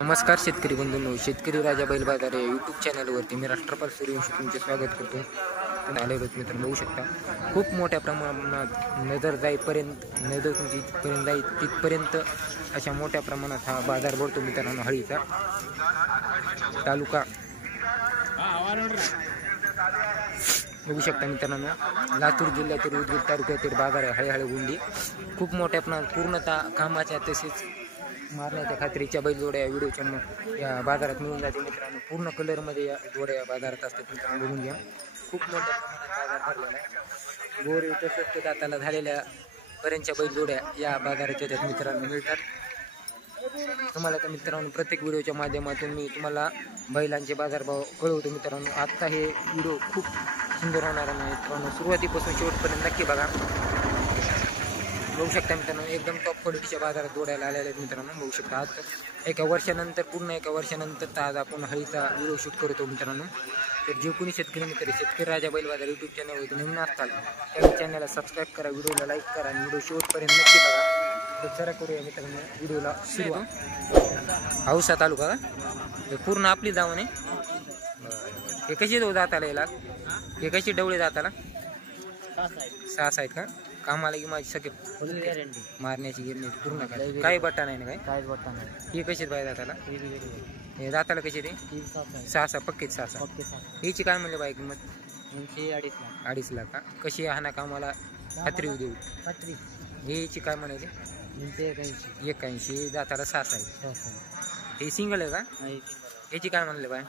नमस्कार शेतकरी बंधूंनो, शेतकरी राजा बैल बाजार या यूट्यूब चॅनलवरती मी राष्ट्रपाल सूर्यवंशी तुमचे स्वागत करतो. आलेलो मित्रांनो, बघू शकता खूप मोठ्या प्रमाणात नजर तुमची इथपर्यंत जाईल तिथपर्यंत अशा मोठ्या प्रमाणात हा बाजार भरतो मित्रांनो. हळीचा तालुका बघू शकता मित्रांनो, लातूर जिल्ह्यातील उदगीर तालुक्यातील बाजार आहे हळीहळी गुंडी. खूप मोठ्या प्रमाणात पूर्णतः कामाच्या तसेच मारण्याच्या खात्रीच्या बैलजोड्या या व्हिडिओच्या या बाजारात मिळून जाते मित्रांनो. पूर्ण कलरमध्ये या जोड्या या बाजारात असतात मित्रांनो, बघून घ्या. खूप मोठ्या प्रमाणात बाजार भरलेला आहे. गोरे तसंच दाताला झालेल्या पर्यंतच्या बैलजोड्या या बाजाराच्या त्यात मित्रांनो मिळतात. तुम्हाला तर मित्रांनो प्रत्येक व्हिडिओच्या माध्यमातून मी तुम्हाला बैलांचे बाजारभाव कळवतो मित्रांनो. आत्ता हे व्हिडिओ खूप सुंदर होणार आहे मित्रांनो, सुरुवातीपासून शेवटपर्यंत नक्की बघा. बघू शकता मित्रांनो, एकदम टॉप क्वालिटीच्या बाजारात जोडायला आलेल्या आहेत मित्रांनो. बघू शकता आज पूर्ण एका वर्षानंतर आज आपण हळीचा व्हिडिओ शूट करतो मित्रांनो. तर जे कोणी शेतकरी मित्र शेतकरी राजा बैल बाजार यूट्यूब चॅनलवरती नवीन असतात त्या चॅनलला सबस्क्राईब करा, व्हिडिओला लाईक करा आणि व्हिडिओ शेवटपर्यंत नक्की बघा. तर चला करूया मित्रांनो व्हिडिओला सुरुवात. औसा तालुका का पूर्ण आपली जाऊन आहे. हे कशी जाताला याला, हे कशी डवळे जाताला 6 आहेत का? कामाला की माझी सगळे गॅरंटी मारण्याची गिरणी पूर्ण काही बट्टा नाही ना, काय बट्टा नाही. ही कशी बाय दाताला, हे दाताला कशी ते 6 पक्केच 6. हिची काय म्हणले बाय किंमत? 2.5 लाख का? कशी हा ना कामाला खात्री देऊ खात्री. हिची काय म्हणायची? 81 दाताला 6 आहेत. हे सिंगल आहे का? याची काय म्हणले बाय?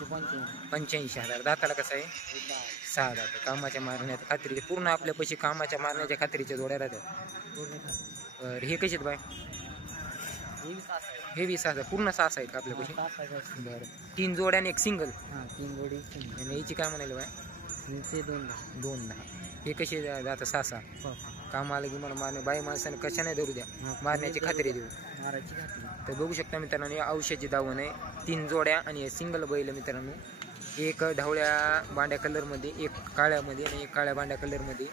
85,000. दाताला कसं आहे? 6 दात. कामाच्या मारण्यात खात्रीचे पूर्ण आपल्या पैसे कामाच्या मारण्याच्या खात्रीच्या जोड्या राहतात. हे कसे आहेत बाय? हे 20,000 पूर्ण 6 आहेत का आपल्या पैसे? बरं. 3 जोड्या आणि 1 सिंगल. 3 जोडी. आणि याची काय म्हणाले बाय? 2.10. हे कसे जातं? 6 कामाला की मला मारणे बाई माणसाने कशा नाही धरू द्या, मारण्याची खात्री देऊ. तर बघू शकता मित्रांनो, या औषधाची दावण आहे. 3 जोड्या आणि सिंगल बैल मित्रांनो. एक ढवळ्या बांड्या कलरमध्ये, एक काळ्यामध्ये आणि एक काळ्या बांड्या कलरमध्ये,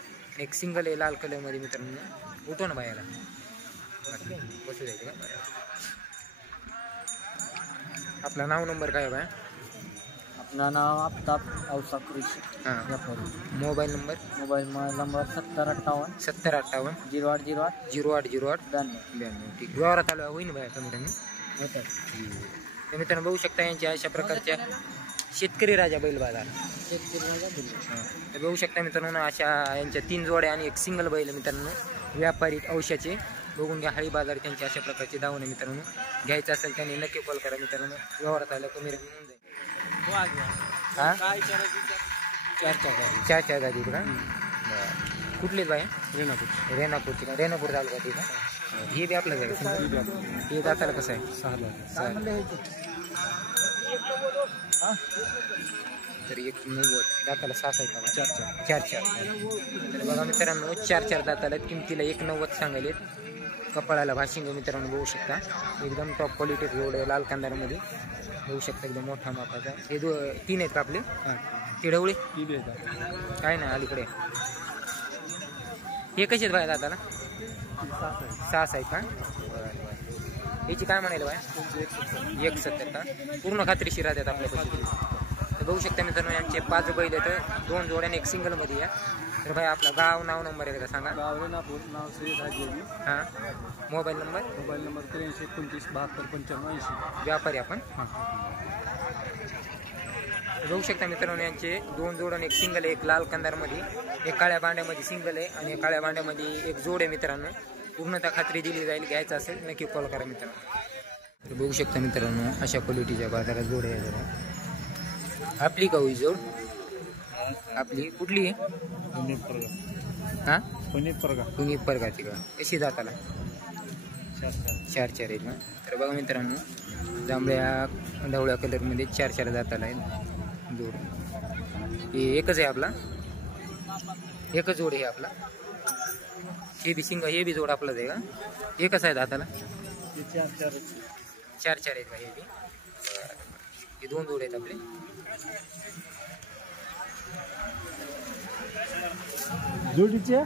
एक सिंगल आहे लाल कलरमध्ये मित्रांनो. उठो ना बायाला, बसू द्यायचं का? आपला नाव नंबर काय बाय? अपना नाम आफ्ताब औसा कृषि. हां. Mobile number 7058 7058 0808 92. ठीक. व्यवहारात आलो होईन बाय आता मित्रांनो. तर मित्रांनो बघू शकता यांच्या अशा प्रकारच्या शेतकरी राजा बैल बाजार. तर बघू शकता मित्रांनो, अशा यांच्या 3 जोड्या आणि 1 सिंगल बैल मित्रांनो. व्यापारी औषधाचे बघून घ्या. हळी बाजार त्यांचे अशा प्रकारचे दावणे मित्रांनो. घ्यायचं असेल त्यांनी नक्की कॉल करा मित्रांनो. व्यवहारात आलं कमी होऊन जाईल. हां 4 गादी का? कुठले बाय? रेणापूरची का? रेणापूर तालुका ती का? हे बी आपलं जाईल. हे दाताला कसं आहे? 6 तर 1.90 दाताला 6 आहे का? 4. तर बघा मित्रांनो, 4 दाताला किमतीला 1.90 सांगायले. कपाळाला भाशिंग मित्रांनो बघू शकता. एकदम टॉप क्वालिटी एवढं लाल कांदारामध्ये बघू शकता, एकदम मोठा मापाचा. हे 3 आहेत का आपले? ते ढवळे काय ना अलीकडे. हे कसे आहेत बाय दाताला? 6 आहेत का? बरं. याची काय म्हणायला बाय? 1.70 का? पूर्ण खात्रीशीर राहतात आपल्या पैसे. तर बघू शकता मित्रांनो, यांचे 5 बैल आहेत. 2 जोड्याने 1 सिंगलमध्ये या. तर भाई आपला गाव नाव नंबर आहे का सांगा? नाव सय्यद हाजी. हां. Mobile number 83 29 72 95 80. व्यापारी आपण. बघू शकता मित्रांनो, यांचे 2 जोड आणि 1 सिंगल आहे. 1 लाल कंदारमध्ये, 1 काळ्या बांड्यामध्ये सिंगल आहे आणि 1 काळ्या बांड्यामध्ये 1 जोड आहे मित्रांनो. पूर्णतः खात्री दिली जाईल. घ्यायचं असेल नक्की कॉल करा मित्रांनो. तर बघू शकता मित्रांनो, अशा क्वालिटीच्या बाजारात जोड आहे. जरा आपली का होई जोड? आपली कुठली आहे? हां पुणे परगाची का? कशी जाताला? 4 आहेत ना. तर बघा मित्रांनो, जांभळ्या ढवळ्या कलरमध्ये 4 जाताला आहे जोड. हे एकच आहे आपला, एकच जोड आहे आपला. हे बी सिंगल, हे बी जोड आपलाच आहे का? एकच आहे दाताला? 4 आहेत का? हे बी. हे 2 जोड आहेत आपले. जोडीचे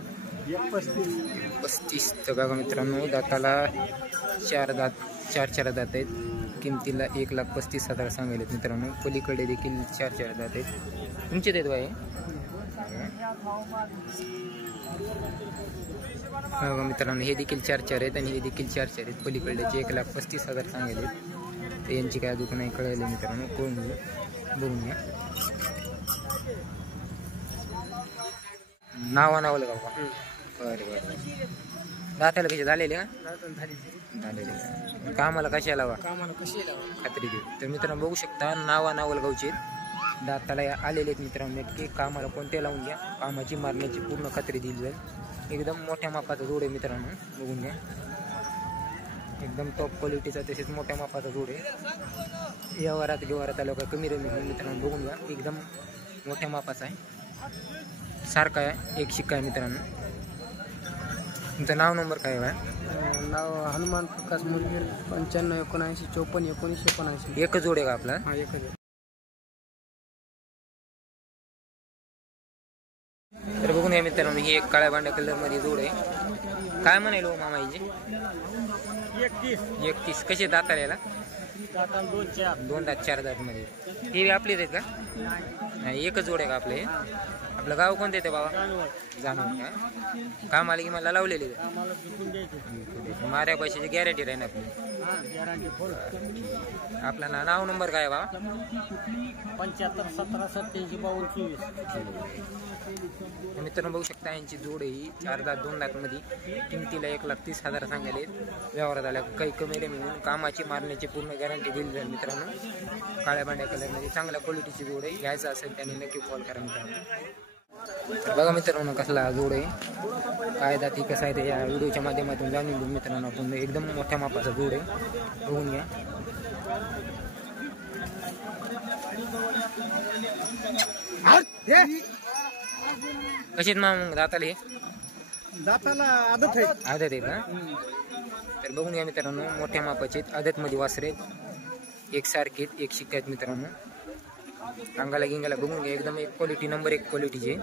35. तर बघा मित्रांनो, दाताला 4 दात चार दात आहेत. किमतीला 1,35,000 सांगायलेत मित्रांनो. पलीकडे देखील चार दात आहेत. तुमचे देत बाय बघा मित्रांनो, हे देखील चार आहेत आणि हे देखील चार आहेत. पलीकडल्याचे 1,35,000 सांगायलेत. तर यांची काय अजून नाही कळायले मित्रांनो. कोण बघून घ्या. नावाला गाव का? बरं दाताला कसे झालेले का? झालेले. कामाला कशाला वा? खात्री देऊ. तर मित्रांनो बघू शकता नावाला गावचे दाताला आलेले आहेत मित्रांनो. नक्की कामाला कोणते लावून घ्या. कामाची मारण्याची पूर्ण खात्री दिली जाईल. एकदम मोठ्या मापाचा जोड आहे मित्रांनो. बघून घ्या. एकदम टॉप क्वालिटीचा तसेच मोठ्या मापाचा जोड आहे. व्यवहारात आलो का कमी रमी मित्रांनो. बघून घ्या. एकदम मोठ्या मापाचा आहे. सारखा आहे. एक शिक्का आहे मित्रांनो. तुमचं नाव नंबर काय आहे? नाव हनुमान प्रकाश मुलगीर 95 79 54 19 79. एक जोड आहे का आपला? हा एकच. तर बघून घ्या मित्रांनो, ही एक काळ्या बांड्या कलर मध्ये जोड आहे. काय म्हणाल हो मामा हिचे? 31. कसे दाताला याला? 2 दात 4 दात मध्ये. हे आपलेच आहेत का? नाही एकच जोड आहे का आपले? आपलं गाव कोणतं येते बाबा? जाणून का? काम आले की मला लावलेले माऱ्या पैशाची गॅरंटी राहील आपली. आपला नाव नंबर काय बाबा? 75 17 87 52 24. मित्रांनो बघू शकता यांची जोड ही 4 दात 2 दात मध्ये. किमतीला 1,30,000 सांगायले. व्यवहारात आल्या काही कमी रे मिळून कामाची मारण्याची पूर्ण गॅरंटी दिली जाईल मित्रांनो. काळ्या बांड्या कलरमध्ये चांगल्या क्वालिटीची जोड आहे. घ्यायचं असेल त्याने नक्की कॉल करा मित्रांनो. बघा मित्रांनो कसला जोड आहे, काय दाती कसं आहे ते या व्हिडिओच्या माध्यमातून जाणून घेऊ मित्रांनो आपण. एकदम मोठ्या मापाचा जोड आहे. बघून घ्या. कशीत मग दाताला हे? दाताला आदत आहे का? तर बघून घ्या मित्रांनो, मोठ्या मापाचे आदत मध्ये वासरे एक सारखे एक शिक्का आहेत मित्रांनो. अंगाला गिंगाला बघून घ्या. एकदम एक क्वालिटी नंबर 1 क्वालिटीचे.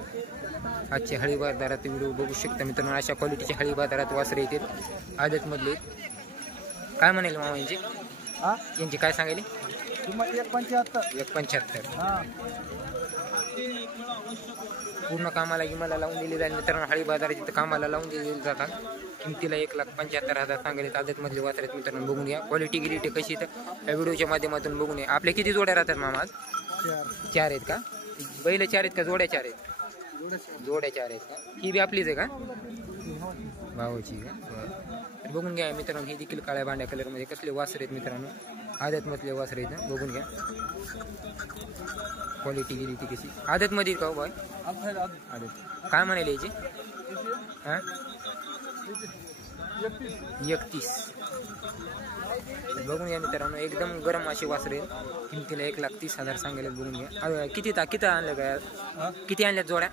आजचे हळी बाजारात व्हिडिओ बघू शकता मित्रांनो. अशा क्वालिटीचे हळी बाजारात वासरे येतात आदत मधले. काय म्हणाले मामा यांची काय सांगायले? 1,75. पूर्ण कामाला गिमाला लावून दिली जाईल मित्रांनो. हळी बाजारात तिथं कामाला लावून दिली जातात. किमतीला 1,75,000 सांगायले. आदत मधले वासरे आहेत मित्रांनो. बघून घ्या. क्वालिटी गिलिटी कशी तर या व्हिडिओच्या माध्यमातून बघून घ्या. आपले किती जोड्या राहतात मामा आज? 4 आहेत का? बैल 4 आहेत का जोड्या 4 आहेत? जोड्या 4 आहेत का? ही बी आपलीच आहे का? भावाची का? बरं. बघून घ्या मित्रांनो, हे देखील काळ्या बांड्या कलर मध्ये कसले वासरे आहेत मित्रांनो. आदत मधले वासरे आहेत. बघून घ्या. क्वालिटी गिलिटी कशी. आदत मध्ये का बाय? आदत. काय म्हणाले याची? 31. बघून घ्या मित्रांनो, एकदम गरम असे वासरे. किमतीला 1,30,000 सांगायला. बघून घ्या. किती आणलं काय? किती आणल्यात जोड्या?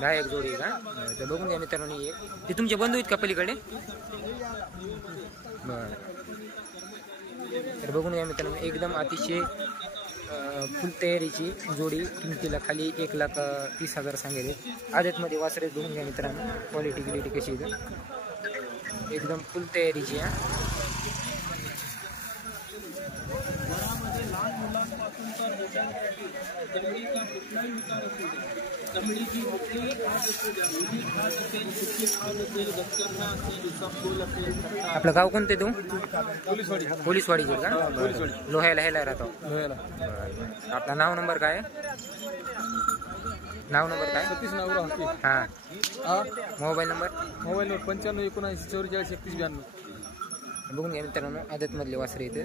10 जोडी का? तर बघून घ्या मित्रांनो. एक ते तुमचे बंधू आहेत का पलीकडे? बरं. तर बघून घ्या मित्रांनो, एकदम अतिशय फुल तयारीची जोडी. किमतीला खाली 1,30,000 सांगेल. आदतमध्ये वासरे बघून घ्या मित्रांनो. क्वालिटी गिलिटी कशी आहे एकदम फुल तयारीची आहे. आपलं गाव कोणते तू? पोलीसवाडी का? लोह्याला ह्याला राहतो. आपला नाव नंबर काय? नाव नंबर काय? सतीश नावराव. हां. Mobile number? 95 79 44 31 92. बघून घ्या मित्रांनो, आदत मधले वासरे इथे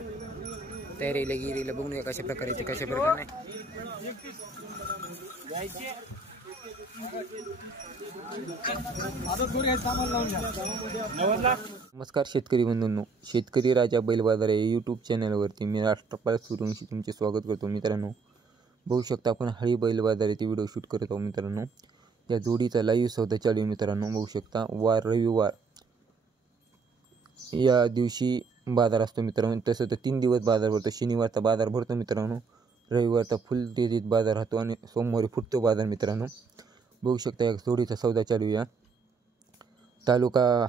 तयारीला गिरीला बघून घ्या कशा प्रकारे येते कशा प्रकारे नाही. नमस्कार शेतकरी बंधूंनो, शेतकरी राजा बैल बाजार या यूट्यूब चॅनलवरती मी राष्ट्रपाल सूर्यवंशी तुमचे स्वागत करतो मित्रांनो. बघू शकता आपण हळी बैल बाजार येथे व्हिडिओ शूट करत आहोत मित्रांनो. या जोडीचा लाईव्ह सौदा चालू आहे मित्रांनो. बघू शकता रविवार या दिवशी बाजार असतो मित्रांनो. तसं तर 3 दिवस बाजार भरतो. शनिवारचा बाजार भरतो मित्रांनो, रविवारचा फुल तेजीत बाजार राहतो आणि सोमवारी फुटतो बाजार मित्रांनो. बघू शकता या जोडीचा सौदा चालू या तालुका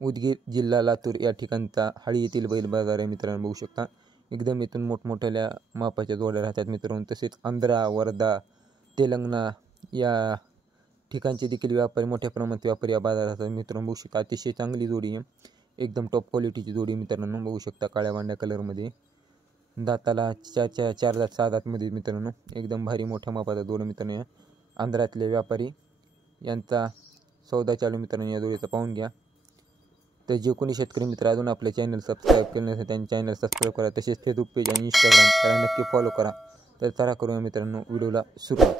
उदगीर जिल्हा लातूर या ठिकाणचा हाळी येथील बैल बाजार आहे मित्रांनो. बघू शकता एकदम इथून मोठमोठ्या मापाच्या जोड्या राहतात मित्रांनो. तसेच आंध्रा, वर्धा, तेलंगणा या ठिकाणचे देखील व्यापारी मोठ्या प्रमाणात व्यापारी या बाजारात राहतात मित्रांनो. बघू शकता अतिशय चांगली जोडी आहे, एकदम टॉप क्वालिटीची जोडी मित्रांनो. बघू शकता काळ्या वांड्या कलरमध्ये, दाताला चार दात 6 दातमध्ये मित्रांनो. एकदम भारी मोठ्या मापाचा जोड मित्रांनो. आंध्रातले व्यापारी यांचा सौदा चालू मित्रांनो. या जोडीचा पाहून घ्या. तर जे कोणी शेतकरी मित्र अजून आपले चॅनल सबस्क्राईब केले नसेल त्यांनी चॅनल सबस्क्राईब करा. तसेच फेसबुक पेज आणि इंस्टाग्राम त्याला नक्की फॉलो करा. तर चला करूया मित्रांनो व्हिडिओला सुरुवात.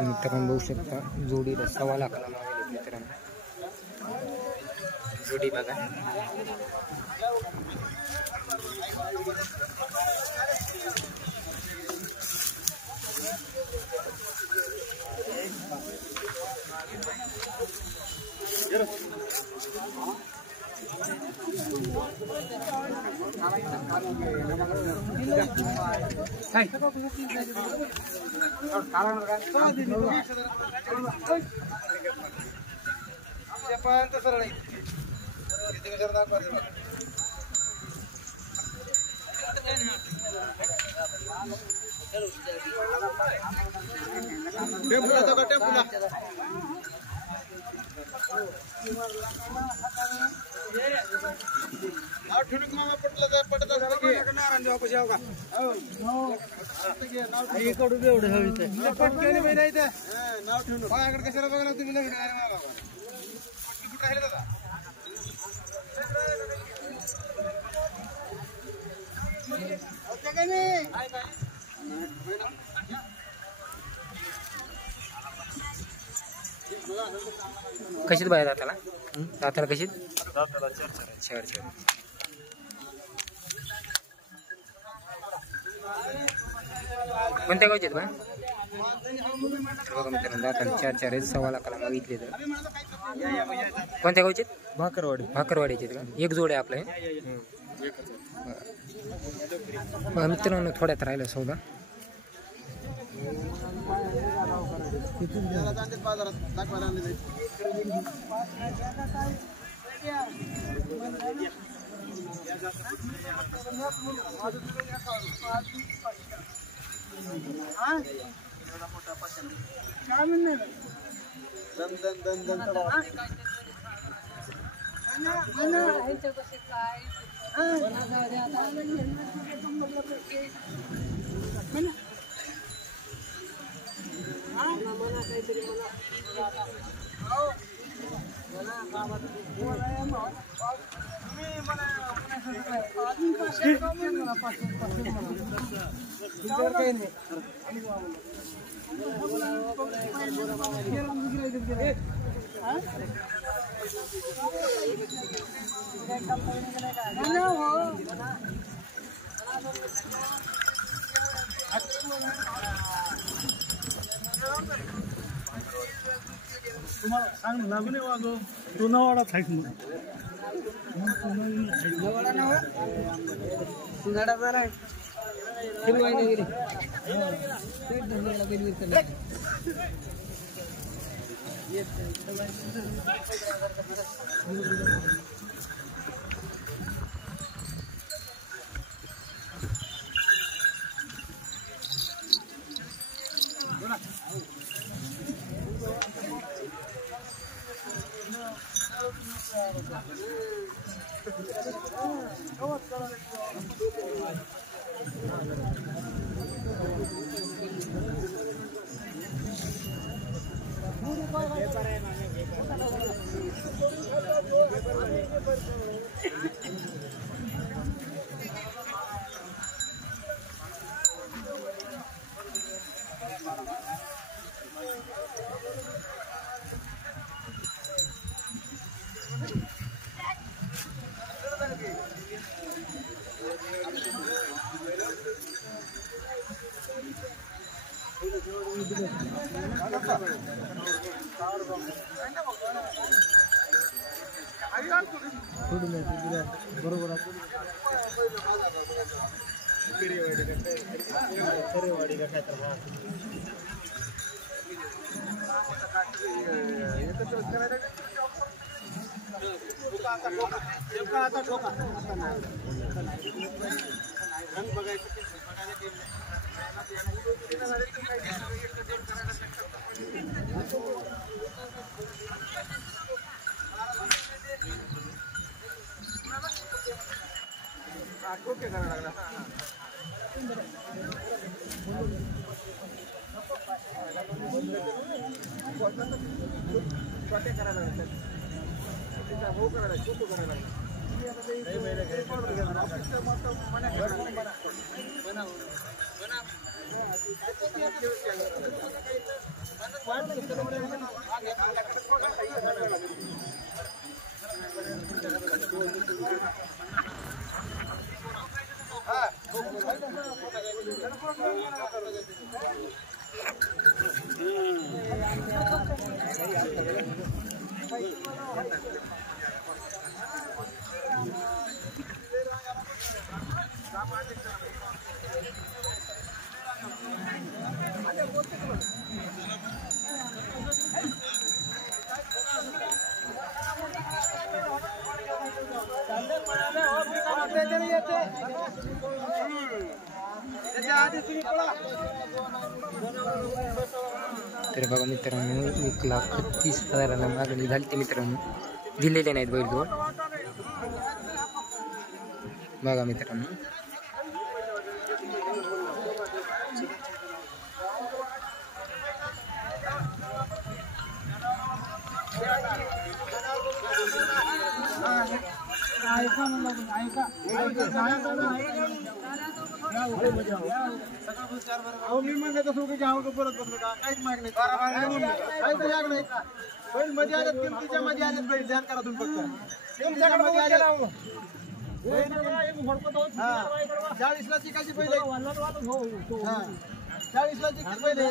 मित्रांनो बघू शकता जोडीला 1.25 लाखाला मागवले मित्रांनो. जोडी बघा. कशीच बाहेर दाताला कशीच चार. कोणत्या गावचे बघा मित्रांनो. दाताला 4 आहेत. 1.25 लाखाला मागितले. तर कोणत्या गावचे? भाकरवाडीचे का? एक जोड आहे आपलं मित्रांनो. थोड्यात राहिलं सौदा. तुम्हाला सांग लागू नाही वाजो तुनावाडा थाईट बरोबर तर बघा मित्रांनो 1,30,000 मागणी झाली ते मित्रांनो, दिलेले नाहीत बैलजोड. बघा मित्रांनो मी म्हणलं तसं उभी जाऊ का परत बसलो का काहीच माग नाही काहीच याग नाही बैल मध्ये आले किमतीच्या मध्ये आले बैल ध्यान करा तुम्ही फक्त किमतीच्या मध्ये आले 40ला चिकायची पहिले 40ला चिकायची पहिले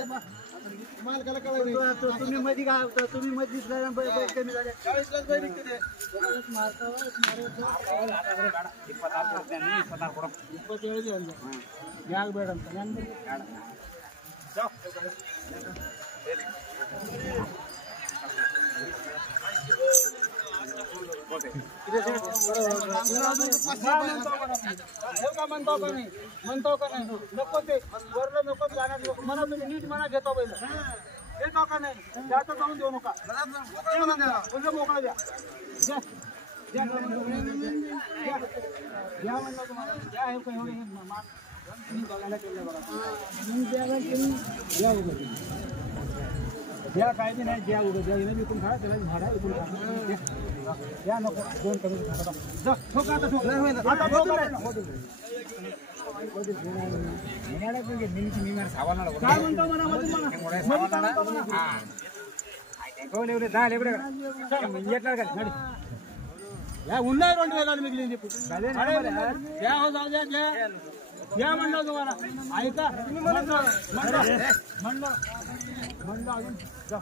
मालकाला कळलं तुम्ही मध्ये काय होता तुम्ही मध्ये दिसला बैल कमी झाले 40लाच बैल विकते याग बेड ಅಂತ म्हणतो का नाही नको ते वरलं नको जाणार म्हणा तुम्ही नीट म्हणा घेतो बैल घेतो का नाही त्याचं जाऊन देऊ नका मोकळा द्या द्या म्हणलं तुम्हाला द्या हे बघायला केलं बघा द्या काय बी नाही द्या उभं द्या विकून खा त्याला भाडा विकून खा द्या नको दोन कमी ठोका आता ठोक नाही होईल आता काय म्हणतो म्हणा या उन्हाळी रोड वेळेला निघली द्या हो जाऊ द्या घ्या घ्या म्हणलं तुम्हाला ऐका म्हणलं अजून जा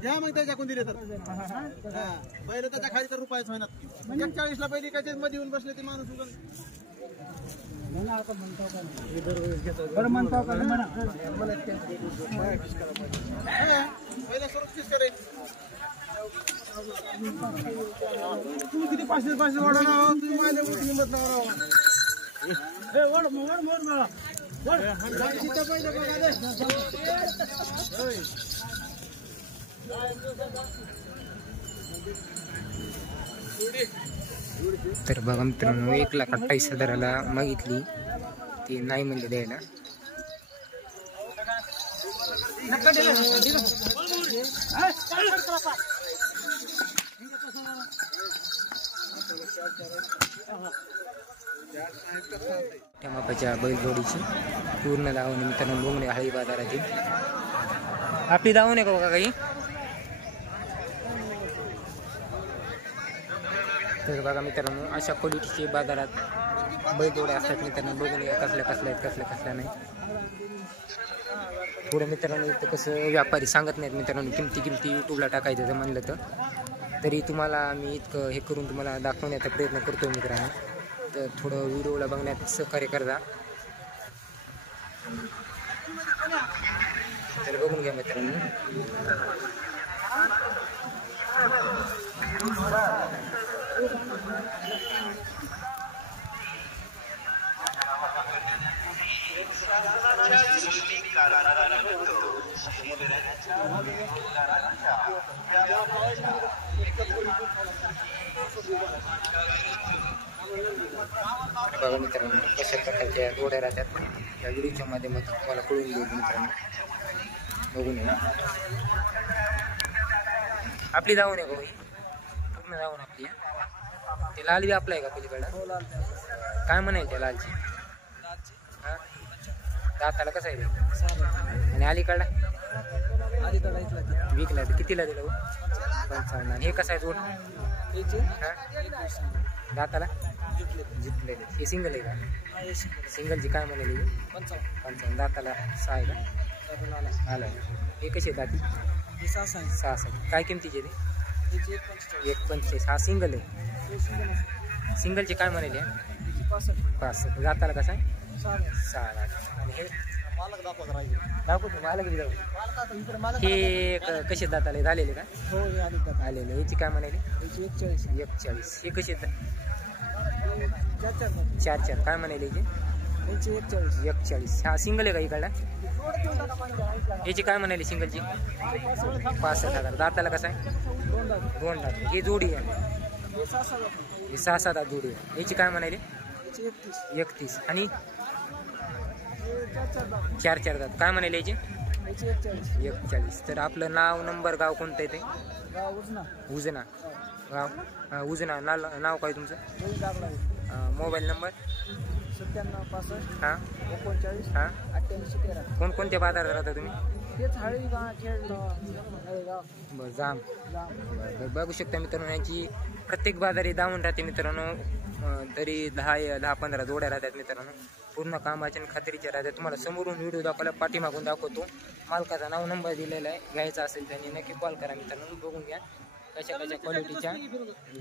घ्या मग त्याच्याकून दिले तर पहिले त्याच्या खाली तर रुपयाच महिन्यात 41ला पहिली काय मध्ये येऊन बसले ते माणूस बरं म्हणतो का पहिला सुरक्षित करे तुम्ही किती 500 वाढा ना तुम्ही माझ्या मोठी हिंमत लावा ओढ मोर मोर मला तर बघा मित्रांनो 1,28,000 मागितली ती नाही म्हणजे द्यायला. त्या मापाच्या बैलजोडीची पूर्ण दावणी मित्रांनो बोंगणे हळी बाजारातील आपली दावण आहे का बघा काही तर बघा मित्रांनो अशा क्वालिटीचे बाजारात बैलजोड्या असतात मित्रांनो. बघून या कसल्या कसल्या आहेत कसल्या नाही. थोडं मित्रांनो इथं कसं व्यापारी सांगत नाहीत मित्रांनो किमती यूट्यूबला टाकायचं जर म्हणलं तरी तुम्हाला मी इतकं हे करून तुम्हाला दाखवण्याचा प्रयत्न करतो मित्रांनो. तर थोडं व्हिडिओला बघण्यात सहकार्य करा. तर बघून घ्या मित्रांनो. बघा मित्रांनो कशा प्रकारच्या जोड्या राहतात या व्हिडिओच्या माध्यमातून तुम्हाला कळून देऊ मित्रांनो. बघून या आपली जाऊन आहे भाऊ पूर्ण जाऊन आपली. ते लाल बी आपला आहे का पलीकडं? काय म्हणायचं त्या लालची? हां दाताला कसं आहे ते? आणि अलीकडला विकला तर कितीला दिलं? 55. आणि हे कसं आहे जोड? हां दाताला जिंकलेले. हे सिंगल आहे का? सिंगलची काय म्हणाली? 55. दाताला 6 आहे का? आला. हे कसे दाती? 6. काय किमतीचे ते? 1.45. हा सिंगल आहे. सिंगलचे काय म्हणाले? 65. दाताला कसा आहे? 6. आणि हे दाखवतो मालक बी दाखवतो. हे कसे दाताले झालेले का? आलेले. याची काय म्हणाले? 41. हे कसे? 4. काय म्हणाले याचे? 41. हा सिंगल आहे का इकडला? याची काय म्हणाली सिंगलची? 65,000. दाताला कसं आहे? 2 दात. हे जोडी आहे. हे 6 दात जोडी आहे. याची काय म्हणाली? 31. आणि 4 दात. काय म्हणाले याचे? 41. तर आपलं नाव नंबर गाव कोणतं आहे ते? उजना. गाव उजना. नाव काय तुमचं? Mobile number? 9765 हां 39 हां 8813. कोणकोणत्या बाजारात राहता तुम्ही? तेच हळी खेळ बरं जाम. बरं बघू शकता मित्रांनो यांची प्रत्येक बाजारी दावून राहते मित्रांनो. तरी 10-15 जोड्या राहतात मित्रांनो. पूर्ण कामाच्या आणि खात्रीच्या राहतात. तुम्हाला समोरून व्हिडिओ दाखवला पाठीमागून दाखवतो. मालकाचा नाव नंबर दिलेला आहे. घ्यायचा असेल त्यांनी नक्की कॉल करा मित्रांनो. बघून घ्या कशा क्वालिटीच्या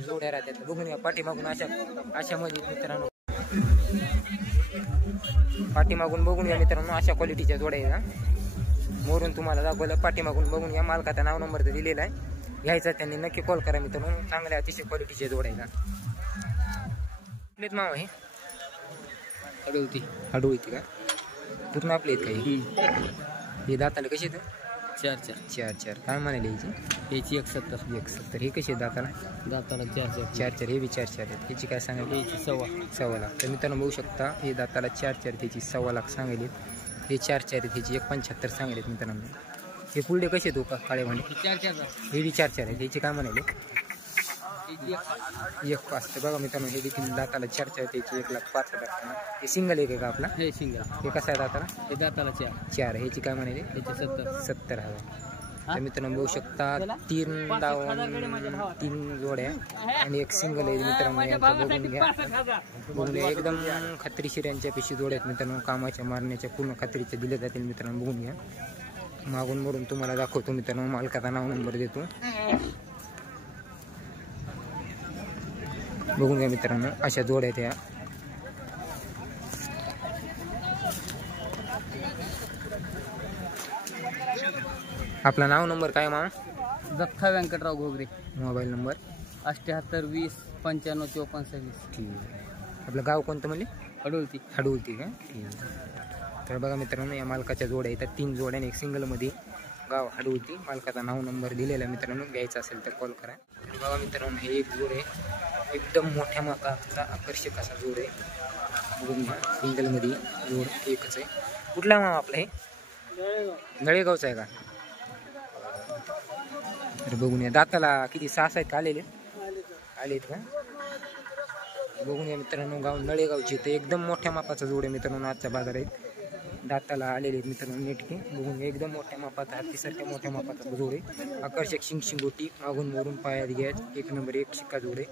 जोड्या राहतात. बघून घ्या पाठीमागून अशामध्ये मित्रांनो. पाठीमागून बघून घ्या मित्रांनो अशा क्वालिटीच्या जोड्या आहेत. मोरून तुम्हाला दाखवलं. पाठीमागून बघून घ्या. मालकाचा नाव नंबर तर दिलेला आहे. घ्यायचा त्यांनी नक्की कॉल करा मित्रांनो. चांगल्या अतिशय क्वालिटीच्या जोड्या आहेत. माव आहे हडवती का? पूर्ण आपले आहेत काही. हे दाताला कशी आहेत? 4. काय म्हणाले याची? 71. हे कशी आहेत दाताला? 4. हे बी 4 आहेत. ह्याची काय सांगायला? 1.25 लाख. तर मित्रांनो बघू शकता हे दाताला 4 त्याची 1.25 लाख सांगेल. हे 4 आहेत. ह्याची 1.75 सांगेल मित्रांनो. हे पुढे कसे आहेत का काळे भांडे? हे बी 4 आहेत. ह्याची काय म्हणाले? 1.5. बघा मित्रांनो हे देखील दाताला 4 आहेत. त्याची 1,05,000. हे सिंगल आहे का आपला? हे सिंगल. हे कसं आहे दाताला? हे दाताला 4. ह्याची काय म्हणाले? ह्याची 70,000. तर मित्रांनो बघू शकता 3 जोड्या आणि एक सिंगल आहे मित्रांनो. यांचा बघून घ्या. एकदम खात्रीशीर यांच्या पेशी जोड्या आहेत मित्रांनो. कामाच्या मारण्याच्या पूर्ण खात्रीच्या दिल्या जातील मित्रांनो. बघून घ्या. मागून मरून तुम्हाला दाखवतो मित्रांनो. मालकाचा नाव नंबर देतो. बघून घ्या मित्रांनो अशा जोड्या त्या. आपला नाव नंबर काय मामा? दत्ता व्यंकटराव घोगरे. Mobile number? 78 20 95 54 26. ठीक आहे. आपलं गाव कोणतं म्हणजे? हडवती का? ठीक आहे. तर बघा मित्रांनो या मालकाच्या जोड्या येतात 3 जोड्या आणि एक सिंगलमध्ये. गाव हडवती. मालकाचा नाव नंबर दिलेला मित्रांनो. घ्यायचा असेल तर कॉल करा. बघा मित्रांनो हे एक जोड आहे. एकदम मोठ्या मापाचा आकर्षक असा जोड आहे. बघून घ्या. सिंगलमध्ये जोड एकच आहे. कुठला मामा आपला? हे नळेगावचा आहे का? तर बघून या. दाताला किती 6 आहेत का? आलेत का? बघून या मित्रांनो गाव नळेगावची. तर एकदम मोठ्या मापाचा जोड आहे मित्रांनो. आजच्या बाजारात दाताला आलेले आहेत मित्रांनो नेटके. बघून एकदम मोठ्या मापाचा हत्तीसारख्या मोठ्या मापाचा जोड आहे. आकर्षक शिंगोटी. मागून मोरून पायात घ्यायच. 1 नंबर 1 शिक्का जोड आहे.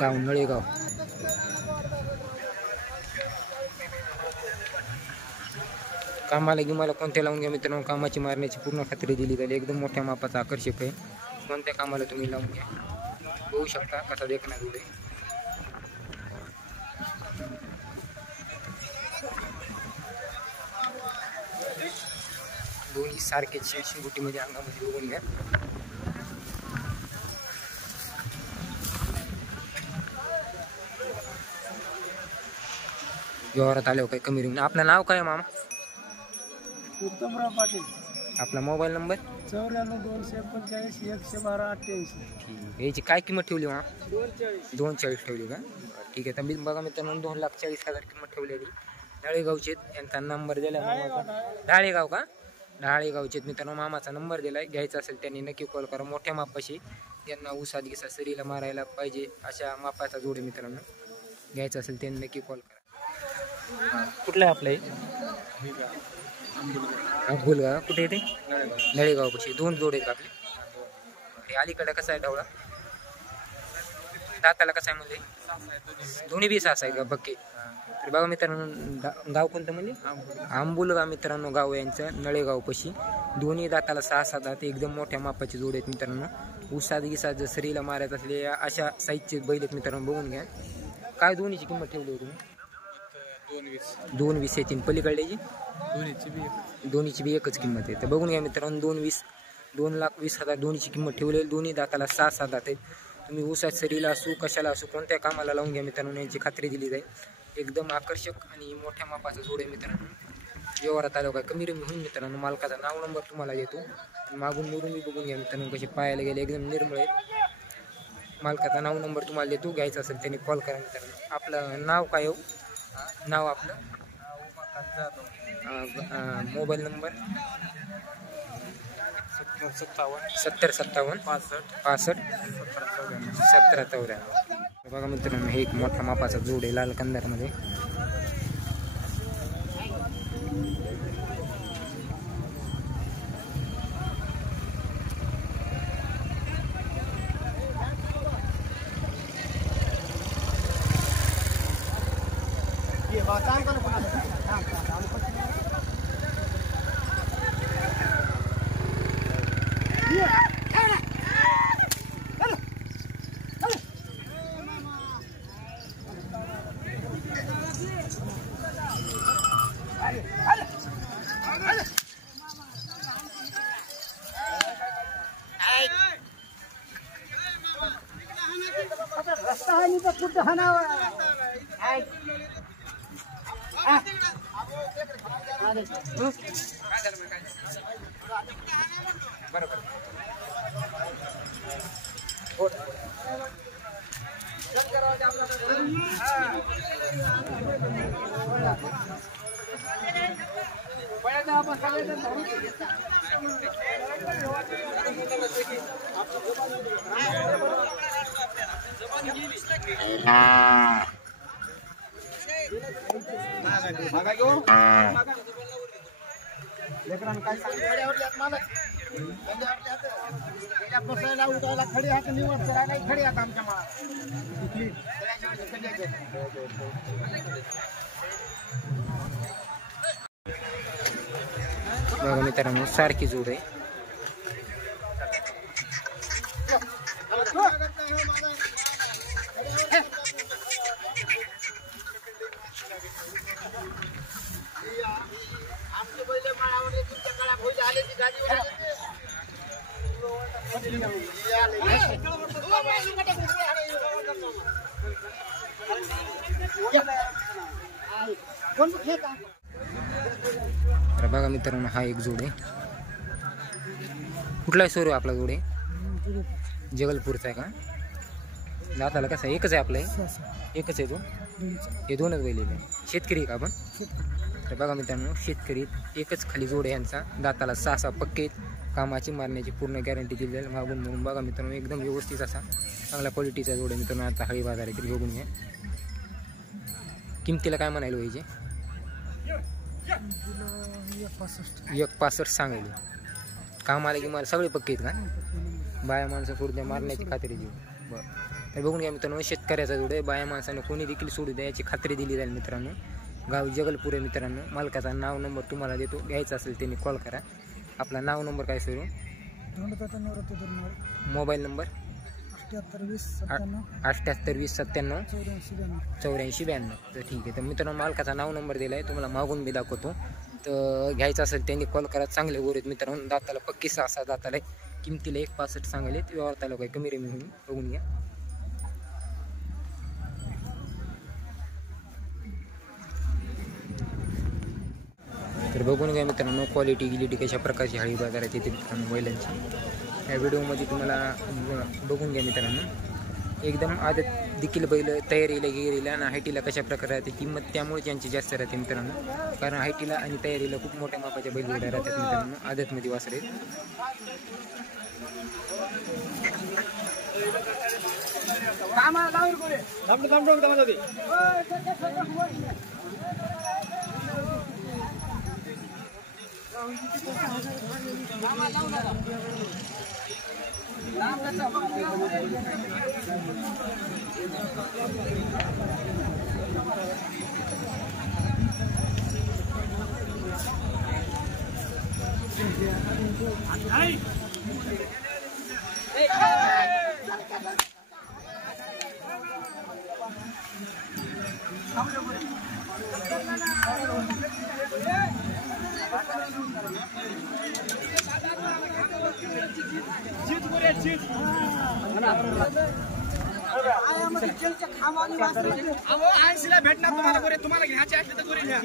गाव नळेगाव. कामाला गिमाला कोणत्या लावून घ्या मित्रांनो, कामाची मारण्याची पूर्ण खात्री दिली जाईल. एकदम मोठ्या मापाचा आकर्षक आहे. कोणत्या कामाला तुम्ही लावून घ्या. बघू शकता कसा देखना जोड आहे. दोन्ही सारखेच शिंगुटीमध्ये अंगामध्ये बघून घ्या. व्यवहारात आल्यावर काही कमी होईल. आपलं नाव काय मामा? उत्तमराव पाटील. आपला मोबाईल नंबर? 94 याची काय किंमत ठेवली मामा? 42 ठेवली का? ठीक आहे. तर मी बघा मित्रांनो 2,40,000 किंमत ठेवलेली. डाळेगावचे यांचा नंबर दिला मामाचा. डाळेगाव का? डाळेगावचे मित्रांनो मामाचा नंबर दिलाय. घ्यायचा असेल त्यांनी नक्की कॉल करा. मोठ्या मापाशी त्यांना ऊसात गिसा सरीला मारायला पाहिजे अशा मापाचा जोड आहे मित्रांनो. घ्यायचा असेल त्यांनी नक्की कॉल करा. कुठलं आहे आपलं हे? अकोलगाव. कुठे येते? नळेगाव पाशी. 2 जोड आहेत आपले. हे अलीकडे कसं आहे ढवळा? दाताला कसं आहे म्हणजे? दोन्ही बी 6 आहेत का पक्के? तर बघा मित्रांनो गाव कोणतं म्हणजे? आंबुलगाव मित्रांनो गाव यांचं नळेगाव पाशी. दोन्ही दाताला 6 दात. एकदम मोठ्या मापाचे जोड आहेत मित्रांनो. ऊसात गिसात जर सरीला मारायचं असले अशा साईजचे बैल आहेत मित्रांनो. बघून घ्या. काय दोन्हीची किंमत ठेवली आहे तुम्ही? 2,20 येतील. पलीकडल्याची? दोन्हीची बी एकच किंमत आहे. तर बघून घ्या मित्रांनो 2,20,000 दोन्हीची किंमत ठेवलेली. दोन्ही दाताला 6 दात आहेत. तुम्ही ऊसात सरीला असू कशाला असू कोणत्या कामाला लावून घ्या मित्रांनो. यांची खात्री दिली जाईल. एकदम आकर्षक आणि मोठ्या मापाचा जोड आहे मित्रांनो. व्यवहारात आल्यावर काय कमी रमी होईल मित्रांनो. मालकाचा नाव नंबर तुम्हाला देतो. मागून मिरून बी बघून घ्या मित्रांनो कसे पायाला गेले. एकदम निर्मळ आहेत. मालकाचा नाव नंबर तुम्हाला देतो. घ्यायचा असेल त्यांनी कॉल करा मित्रांनो. आपलं नाव काय हो? नाव आपलं? Mobile number? 7057 65 1794. बघा मित्रांनो हे एक मोठा मापाचा जोड आहे लाल कंदारमध्ये. बघा मित्रांनो सारखी जोड आहे. तर बघा मित्रांनो हा एक जोड आहे. कुठला सोरू आपला जोड आहे? जगलपूरचा आहे का? दाताला कसा एकच आहे आपलं? एकच आहे तो. हे 2च बैल आहे. शेतकरी का आपण? तर बघा मित्रांनो शेतकरी एकच खाली जोड आहे यांचा. दाताला 6 पक्के कामाची मारण्याची पूर्ण गॅरंटी दिली जाईल. मागून म्हणून बघा मित्रांनो एकदम व्यवस्थित असा चांगल्या क्वालिटीचा जोड आहे मित्रांनो. आता हळी बाजार आहे तरी बघून घ्या. किमतीला काय म्हणायला पाहिजे? 1,65 सांगायला. कामाला की मला सगळे पक्के आहेत का? बाया माणसं पुढच्या मारण्याची खात्री देऊ. बरं. तर बघून घ्या मित्रांनो, शेतकऱ्याचा जोड आहे, बाया माणसाने कोणी देखील सोडू द्या याची खात्री दिली जाईल मित्रांनो. गाव जगलपूर आहे मित्रांनो. मालकाचा नाव नंबर तुम्हाला देतो, घ्यायचा असेल त्यांनी कॉल करा. आपला नाव नंबर काय सर? Mobile number 7820978492. तर ठीक आहे. तर मित्रांनो मालकाचा नाव नंबर दिला आहे, तुम्हाला मागून मी दाखवतो. तर घ्यायचं असेल त्यांनी कॉल करा. चांगले गोरे आहेत मित्रांनो, दाताला पक्की 6 दाताला आहे. किमतीला 1.65 सांगले, व्यवहार काही कमी रेमी होईल. बघून घ्या. तर बघून घ्या मित्रांनो, क्वालिटी गिलिटी कशा प्रकारची हळी बाजारात येते मित्रांनो बैलांची. या व्हिडिओमध्ये तुम्हाला बघून घ्या मित्रांनो, एकदम आदत देखील बैल तयारीला गिरीला आणि हायटीला कशा प्रकारे राहते किंमत त्यामुळे त्यांची जास्त राहते मित्रांनो. कारण हायटीला आणि तयारीला खूप मोठ्या मापाच्या बैलजोड्या राहतात मित्रांनो. आदतमध्ये वासरे भेटणार तुम्हाला गोरे, तुम्हाला घ्यायचे असले तर गोरे घ्या.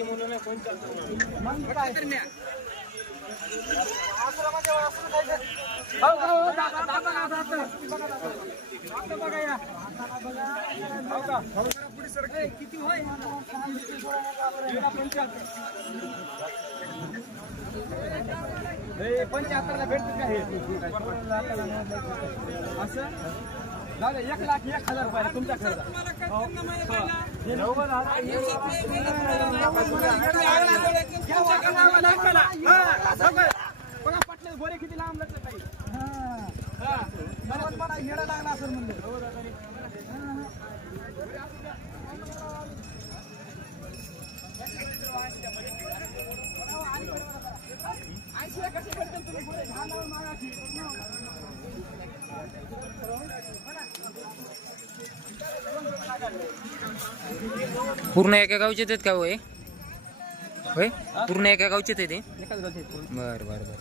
किती होय 75ला भेटत का हे असं? झालं 1,01,000 रुपये तुमच्या खर्च. बघा पटले गोरे किती लांब लागत नाही. मला येडा लागला असेल म्हणलं. पूर्ण एका गावचे आहेत का होय? होय पूर्ण एका गावचेच आहे ते. बर बर बर.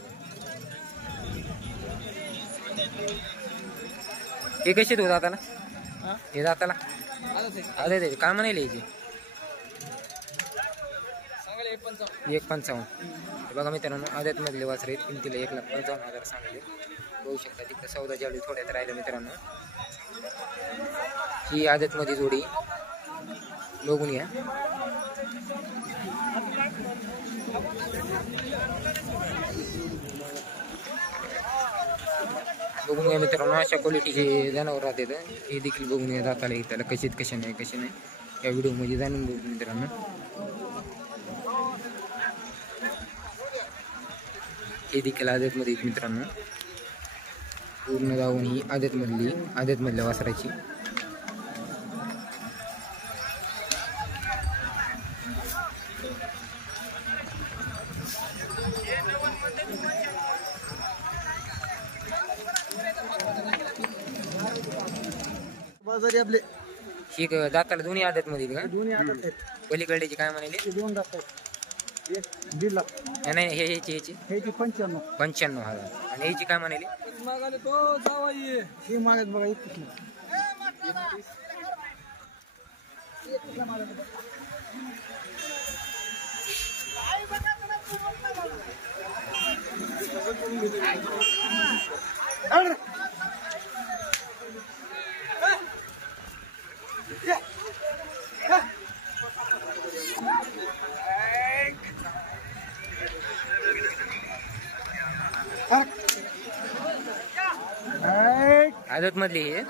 हे कसे आहेत दाताला? हे दाताला अरे काय म्हणाले याचे? 1.55. बघा मित्रांनो, आदत मधले वासरे आहेत, किमतीला 1,55,000 सांगले. बघू शकता तिथं सौदा ज्यावेळी थोड्यात राहिलं मित्रांनो. ही आदत मध्ये जोडी बघून घ्या. बघून घ्या मित्रांनो, अशा क्वालिटीचे जनावर राहतात. हे देखील बघून घ्या दाताला त्याला कसे कसे नाही कसे नाही या व्हिडिओमध्ये जाणून बघू मित्रांनो. हे देखील आदतमध्ये मित्रांनो, पूर्ण जाऊन ही आदतमधल्या वासराची. आपले ही दाताला दोन्ही आदतमध्ये का? दोन्ही आदत आहेत. पलीकडची काय म्हणाले? 2 दात आहेत. 1.5 लाख. नाही ह्याची 95,000. आणि ह्याची काय म्हणाली? मागायला तो जावाई हे मागत बघा 21 लाख. आदत मधली हे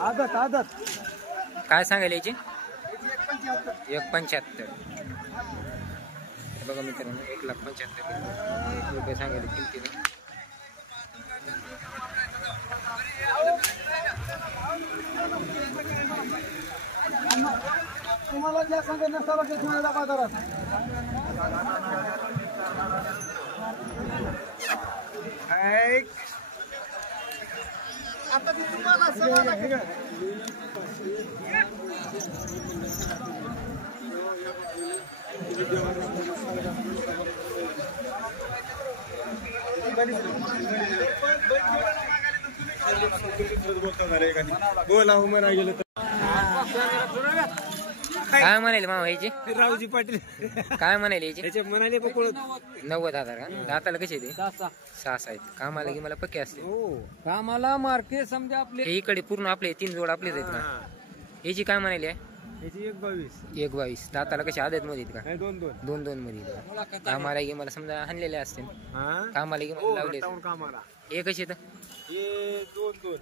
आदत काय सांगायला याची? 1.75. बघा मित्रांनो, 1,75,000 रुपये सांगायला किमतीला. तुम्हाला ज्या सांगत नसता तुम्हाला बाजारात आता ती तुम्हाला सगळं काय म्हणाले मामा ह्याची रावजी पाटील काय म्हणाले याचे त्याचे म्हणाले पकडत 90,000 का दाताला कसे ते 6 आहेत कामाला की मला पक्के असते हो कामाला मार्के समजा आपले हे इकडे पूर्ण आपले 3 जोड आपलेच आहेत ना याची काय म्हणाली आहे त्याची 122 122 दाताला कशी आदत मध्ये आहेत नाही 2 का 2 मध्ये आहेत का? कामाला की मला समजा हाणलेले असते हा कामाला की मला लावले टाऊन कामाला हे कसे तर हे 2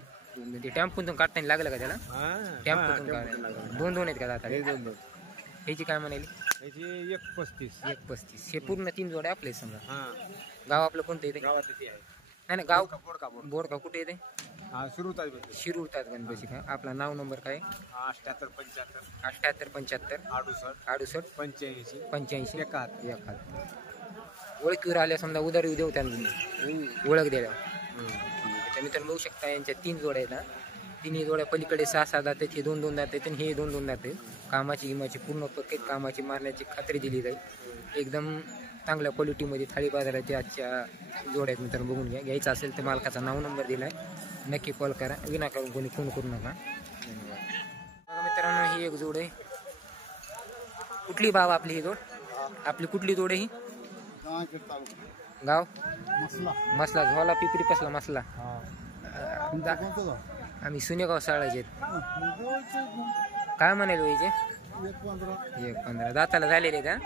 ते टेम्पूतून काढताना लागलं का त्याला हा टेम्पूतून काढायला 2 आहेत का दाताला 2 ह्याची काय म्हणाली त्याची 135 135 हे पूर्ण 3 जोडे आपले समजा हा गाव आपलं कोणतं येते गावात ते आहे नाही ना गाव बोरका कुठे येते हा सुरू होतात शिरूर गणपती का आपला नाव नंबर काय 78 75 78 75 68 68 85 85 एकाहत्तर. 71 ओळखीवर आल्या समजा उधार देऊ त्यांना ओळख द्यायला तर मित्रांनो बघू शकता यांच्या 3 जोड्या आहेत ना तिन्ही जोड्या पलीकडे 6 दात आहेत हे 2 दात आहेत आणि हे 2 दात आहेत कामाची गिमाची पूर्ण पक्के कामाची मारण्याची खात्री दिली जाईल एकदम चांगल्या क्वालिटीमध्ये थाळी बाजाराच्या आजच्या जोड्या आहेत मित्रांनो बघून घ्या घ्यायचं असेल तर मालकाचा नाव नंबर दिला आहे नक्की कॉल करा विनाकारण कोणी फोन करू नका धन्यवाद बघा मित्रांनो ही एक जोड आहे कुठली बाबा आपली ही जोड आपली कुठली जोड आहे ही गाव मसला झोला पिपरी पसला मसला आम्ही सुनेगाव साळाचे काय म्हणाले वयचे 115 दाताला झालेले का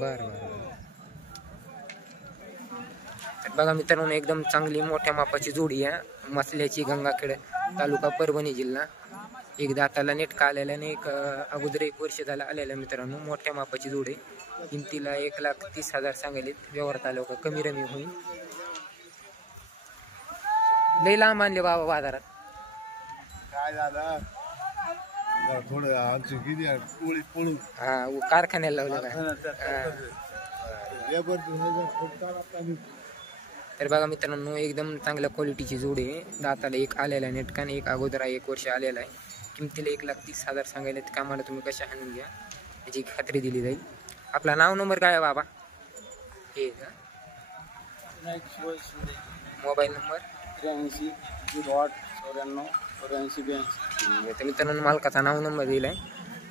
बरं बघा मित्रांनो एकदम चांगली मोठ्या मापाची जोडी आहे मसल्याची गंगाखेड तालुका परभणी जिल्हा एक दाताला नेटका आलेला आणि एक अगोदर 1 वर्ष झाला आलेला मित्रांनो मोठ्या मापाची जोडी किमतीला 1,30,000 सांगायले व्यवहारात आलो का कमी रमी होईल लई लांब आणले बाबा बाजारात काय झालं थोडं आमची गेली पोळी पळून हा कारखान्याला लावलं का तर बघा मित्रांनो एकदम चांगल्या क्वालिटीची जोडी आहे दाताला एक आलेला आहे नेटकान एक अगोदर 1 वर्ष आलेला आहे किमतीला 1,30,000 सांगायला कामाला तुम्ही कशा हाणून घ्या याची खात्री दिली जाईल आपला नाव नंबर काय आहे बाबा हे का मोबाईल नंबर 83 08 94 84 82 तर मित्रांनो मालकाचा नाव नंबर दिला आहे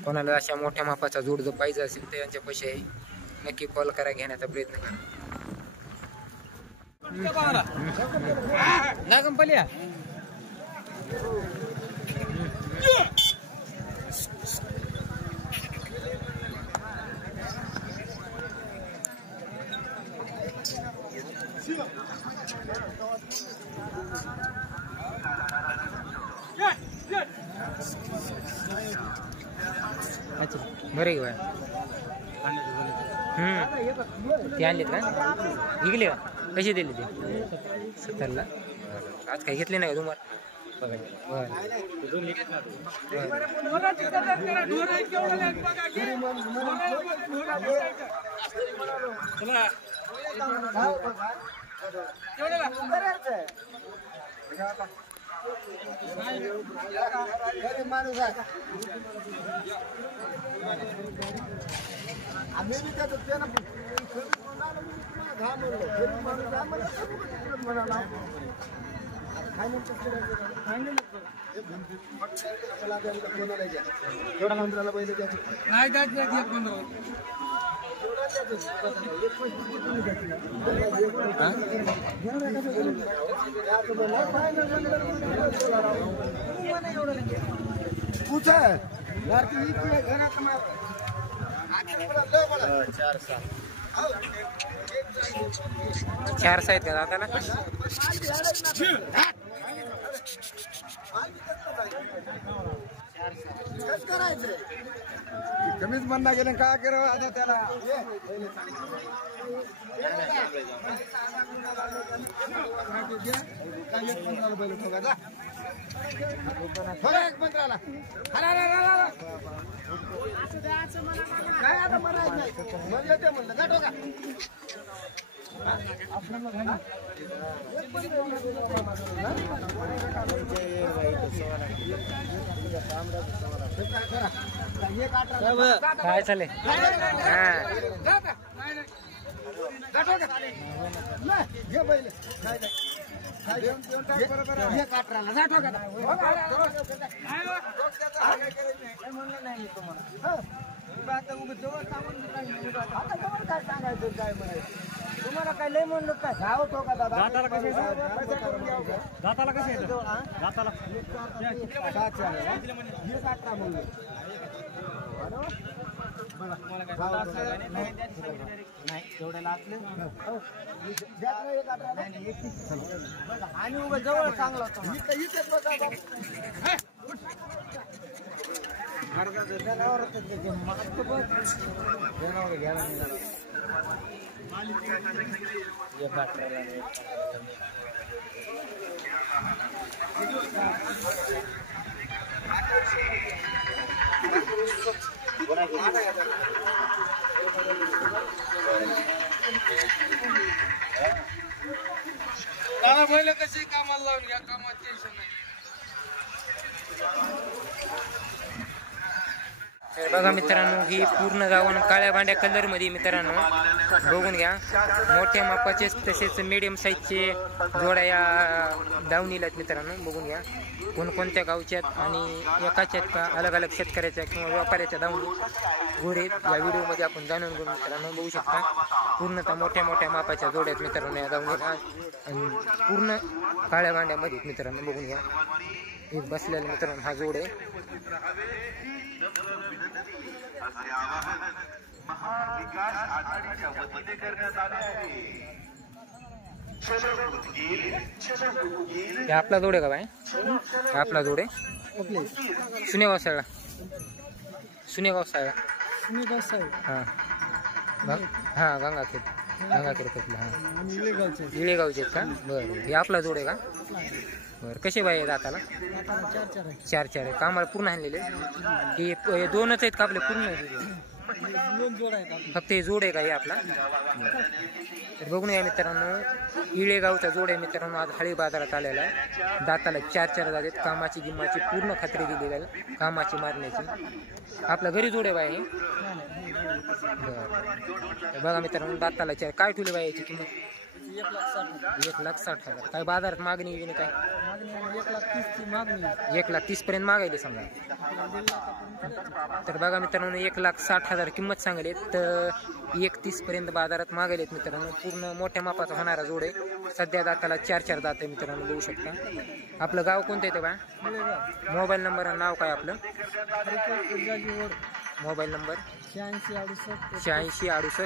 कोणाला अशा मोठ्या मापाचा जोड जर पाहिजे असेल तर यांच्या पैसे नक्की कॉल करा घेण्याचा प्रयत्न करा ना कंपनी अच्छा बरं आहे ते आणलेत का विकले का कसे दिले ते 70ला आज काही घेतले नाही का तुम्हाला माणूस आहे आम्ही बी त्याचं त्यानं एवढा मंत्राला पहिले कुछ है यार की घरात 4 आहेत का दाताला कमीच म्हणणं गेलं काय करावं आता त्याला काय आता म्हणायचं नाही म्हणजे ते म्हणलं जातो का काय चालेल तुम्हाला काय लय म्हणलं काय घ्यावं तो का दादा दाताला कसे दाताला कसे दाताला आणि उभं जवळ चांगला होता पहिले कशी कामाला लावून घ्या कामात टेन्शन नाही तर बघा मित्रांनो ही पूर्ण गावून काळ्या भांड्या कलर मध्ये मित्रांनो बघून घ्या मोठ्या मापाचे तसेच मीडियम साईजचे जोड्या या दावणीला मित्रांनो बघून घ्या कोणकोणत्या गावच्यात आणि एकाच्यात का अलग अलग शेतकऱ्याच्या किंवा व्यापाऱ्याच्या दावणी गोरे या व्हिडिओमध्ये आपण जाणून घेऊन मित्रांनो बघू शकता पूर्णतः मोठ्या मोठ्या मापाच्या जोड्यात मित्रांनो या दावणीला आणि पूर्ण काळ्या भांड्यामध्ये मित्रांनो बघून घ्या हे बसलेला मित्रांनो हा जोड आहे महाविकास आघाडीच्या वतीने करण्यात आले आहे हे आपला जोड आहे का बाय आपला जोड आहे सुनेगाव साळा हां हां गंगाखेड कपला हां इळेगावचे आहेत का बरं हे आपला जोड आहे का बरं कसे बाय आहेत दाताला चार आहे कामाला पूर्ण आणलेले हे दोनच आहेत का आपले पूर्ण फक्त हे जोड आहे का हे आपला तर बघून या मित्रांनो इळेगावचा जोड आहे मित्रांनो आज हळी बाजारात आलेला आहे दाताला चार जात आहेत कामाची गिम्माची पूर्ण खात्री दिलेली आहे कामाची मारण्याची आपला घरी जोड आहे बाय हे बरं बघा मित्रांनो दाताला चार काय ठेवले बाय याची किंमत 1,60,000 काय बाजारात मागणी येणे काय 1,30,000 पर्यंत मागायले समजा तर बघा मित्रांनो 1,60,000 किंमत सांगले तर 1,30 पर्यंत बाजारात मागायलेत मित्रांनो पूर्ण मोठ्या मापाचा होणारा जोड आहे सध्या दाताला 4 दात आहे मित्रांनो बघू शकता आपलं गाव कोणतं येतं बा मोबाईल नंबर आणि नाव काय आपलं मोबाईल नंबर 8668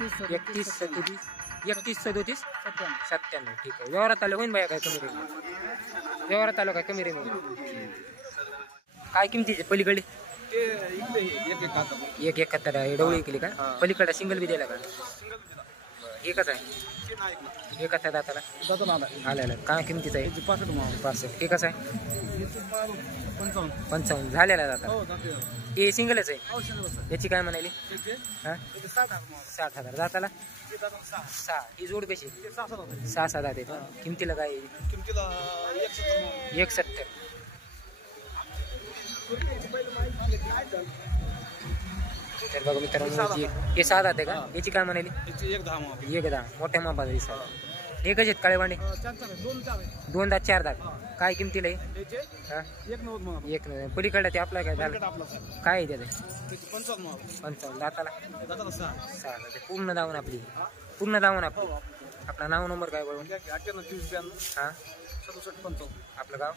3137 97 ठीक आहे व्यवहारात आलं होईन बाया काय कमी रेंज व्यवहारात आलं काय कमी रेंज काय किमतीचे पलीकडे 1,71 आहे डवळी केली का पलीकडे सिंगल बी दिला का एकच आहे एकाच आहे दाताला आलेला काय किमतीचा आहे 65 एकच आहे 55 झालेला दाता हे सिंगलच आहे याची काय म्हणाली हा 60,000 दाताला 6 ही जोड कशी 6 दात आहे किमतीला काय 1,70 तर बघा मित्रांनो हे 6 दात आहे का याची काय म्हणाली 1,10 मोठ्या मापाचा दिसा एकच आहेत काळे भांडे 2 दात 4 दात काय किमतीला आहे 1,90 पलीकडला ते आपला काय झालं काय आहे त्याचं 55 दाताला 6 पूर्ण दावून आपली आपला नाव नंबर काय बघून 98 हां 67 आपलं गाव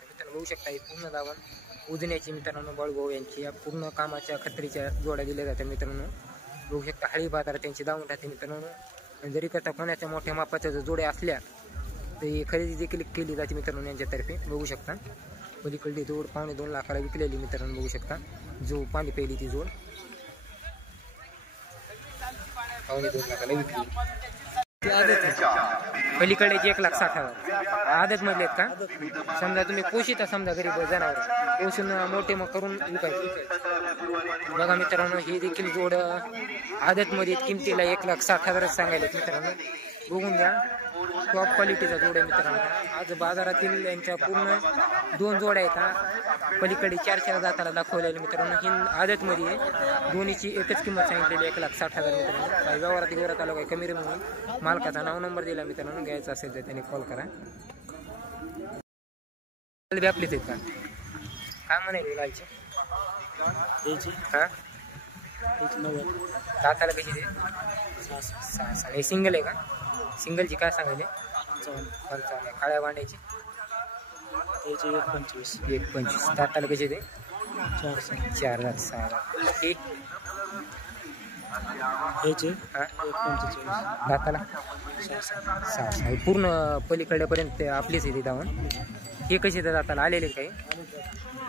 मित्रांनो बघू शकता पूर्ण दावण उजण्याची मित्रांनो बळभाऊ यांची या पूर्ण कामाच्या खत्रीच्या जोड्या दिल्या जातात मित्रांनो बघू शकता हळी बाजारात त्यांची दावून राहते मित्रांनो जरी करता कोणाच्या मोठ्या मापाच्या जर जोड्या असल्या तर ही खरेदी देखील केली जाते मित्रांनो यांच्यातर्फे बघू शकता पलीकडली जोड 2.5 लाखाला विकलेली मित्रांनो बघू शकता. जो पाणी पहिली ती जोड 2.5 लाखाला विकली. पलीकडे 1,60,000 आदत मधले आहेत का? समजा तुम्ही पोषिता समजा गरीब जनावर पोषून मोठे मग करून विकायचे. बघा मित्रांनो ही देखील जोड आदत मध्ये किमतीला 1,60,000 सांगायला मित्रांनो. बघून घ्या टॉप क्वालिटीचा जोड आहे मित्रांनो. आज बाजारातील यांच्या पूर्ण 2 जोड्या आहेत. पलीकडे 4 दाताला दाखवलेले मित्रांनो. ही आदत मध्ये आहे. दोन्हीची एकच किंमत सांगितलेली 1,60,000 मित्रांनो. काही व्यवहारात घेवरात आलो काही कमी म्हणून मालकाचा नाव नंबर दिला मित्रांनो. घ्यायचा असेल तर त्यांनी कॉल करा. आपलीच आहेत का? काय म्हणाले गायचे हा दाताला कशी ते 6 हे सिंगल आहे का? सिंगलची काय सांगायले? 55. काळ्या भांड्याची 1.25. दाताला कशी ते 4 दात 6 दात. दाताला 6 पूर्ण पलीकड्यापर्यंत आपलीच आहे ती धावण. हे कसे तर दाताला आलेले काही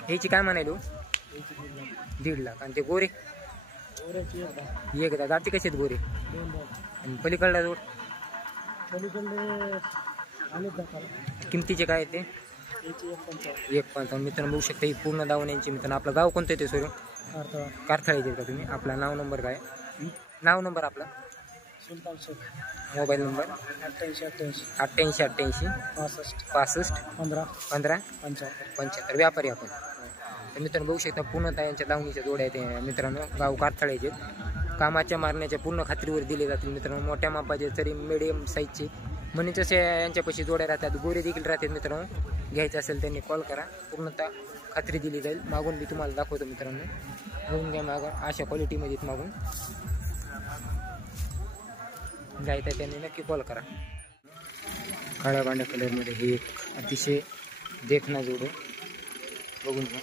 ह्याची काय म्हणाले? 1.5 लाख. आणि ते गोरे एक दाती कसे आहेत गोरे? आणि पलीकडला जोड किमतीचे काय ते 1.55. मित्रांनो बघू शकता ही पूर्ण दावण यांची मित्रांनो. आपलं गाव कोणतं येते सोडून? कारथळायचे का तुम्ही? आपला नाव नंबर काय? नाव नंबर आपला मोबाईल नंबर 88 65 15 75. व्यापारी आपण. तर मित्रांनो बघू शकता पूर्णतः यांच्या दावणीच्या जोड्या आहेत मित्रांनो. गाव कारथळायचे. कामाच्या मारण्याच्या पूर्ण खात्रीवर दिले जातील मित्रांनो. मोठ्या मापाचे तरी मिडियम साईजचे म्हणजे तसे यांच्यापाशी जोड्या राहतात. गोरे देखील राहतात मित्रांनो. घ्यायचं असेल त्यांनी कॉल करा. पूर्णतः खात्री दिली जाईल. मागून मी तुम्हाला दाखवतो मित्रांनो. घेऊन घ्या मागून अशा क्वालिटीमध्ये मागून घ्यायचं त्यांनी नक्की कॉल करा. काळ्या भांड्या कलरमध्ये हे एक अतिशय देखणा जोड आहे. बघून घ्या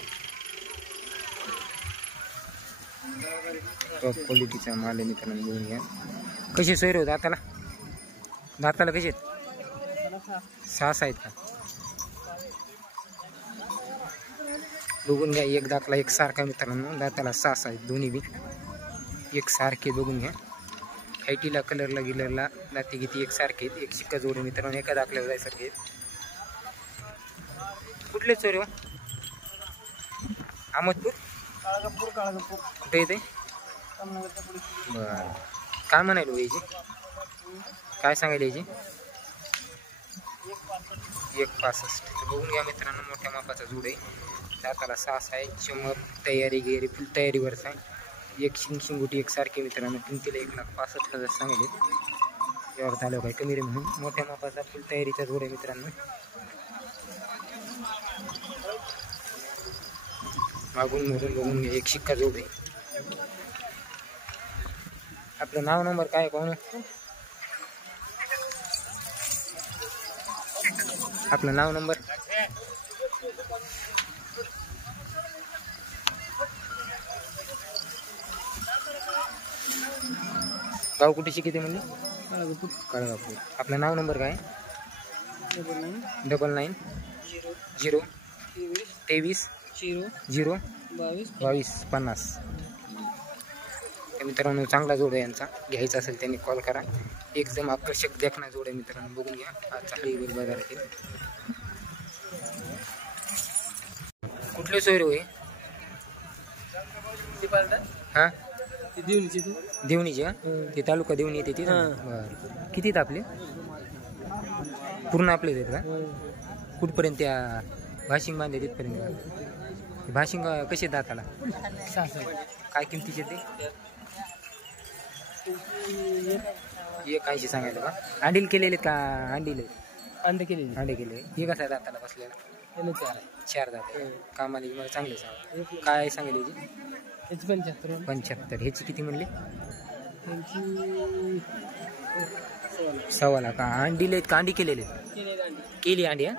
टॉप क्वालिटीचा माल आहे मित्रांनो. बघून घ्या कसे सोयरे हो दाताला? दाताला कसे आहेत? 6 आहेत का? बघून घ्या एक दाताला एक सारखा मित्रांनो. दाताला 6 आहेत दोन्ही बी एक सारखे. बघून घ्या हायटीला कलरला गिलरला दाती किती एक सारखे आहेत. एक शिक्का जोड मित्रांनो. एका दाखल्यावर जायसारखे आहेत. कुठले चोरे हो? अहमदपूर कुठे येते? बरं काय म्हणायला याची? काय सांगायला याची? 1.65. बघून घ्या मित्रांनो मोठ्या मापाचा जोड आहे. दाताला 6 आहे. चमक तयारी गेरी फुल तयारीवरच आहे. एक शिंगुटी एक सारखे मित्रांनो. किमतीला 1,65,000 सांगले. यावर झालं काय कमी रे म्हणून. मोठ्या मापाचा फुल तयारीचा जोड आहे मित्रांनो. मागून मधून बघून एक शिक्का जोड आहे. आपलं नाव नंबर काय पाहून? आपलं नाव नंबर गाव कुठे शिकिते म्हणजे? काळगापूर. आपलं नाव नंबर काय? 99 0 23 0 22 50. मित्रांनो चांगला जोड आहे यांचा. घ्यायचा असेल त्यांनी कॉल करा. एकदम आकर्षक देखणा जोड आहे मित्रांनो. बघून घ्या आजचा हळीवीर बाजारातील. कुठले सोयरे होय? हा देवणीचे का? ते तालुका देवणी येते तिथे. बरं किती आपले पूर्ण आपले आहेत का? कुठपर्यंत त्या भाशिंग बांधले तिथपर्यंत? भाशिंग कसे दाताला? काय किमतीचे ते? 1.80 सांगायला का? अंडील केलेले का? अंडे केले. हे कसं आहे दाताला बसलेला? 4 दात. कामाला मला चांगले सांगा. काय सांगेल याची? 75. ह्याची किती म्हणले? 1.25 लाख. अंडीले आहेत का? अंडी केलेले? केली अंडी. हा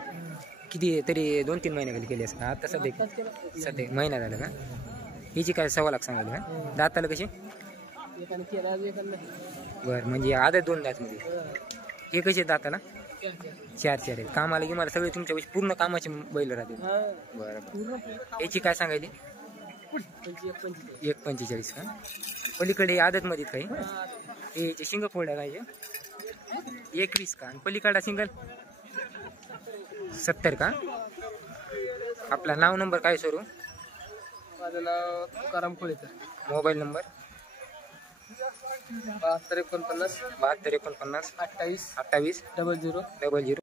किती तरी 2-3 महिने खाली केली असं का? आता सध्या महिना झाला का? हिची काय 1.25 लाख सांगायला का? दाताला कशी? बरं म्हणजे आदत 2 दात मध्ये. हे कसे दाताला? चार चार आहेत कामाला की मला सगळे तुमच्या पूर्ण कामाचे बैल राहते बरं बरं याची काय सांगायची 1.45 का पलीकडे आदत मध्ये काही हे शिंग फोड्या काय 21 का आणि पलीकडा सिंगल 70 का आपला नाव नंबर काय सरू माझं नाव तुकाराम कोळीकर मोबाईल नंबर 7249 7249 28 00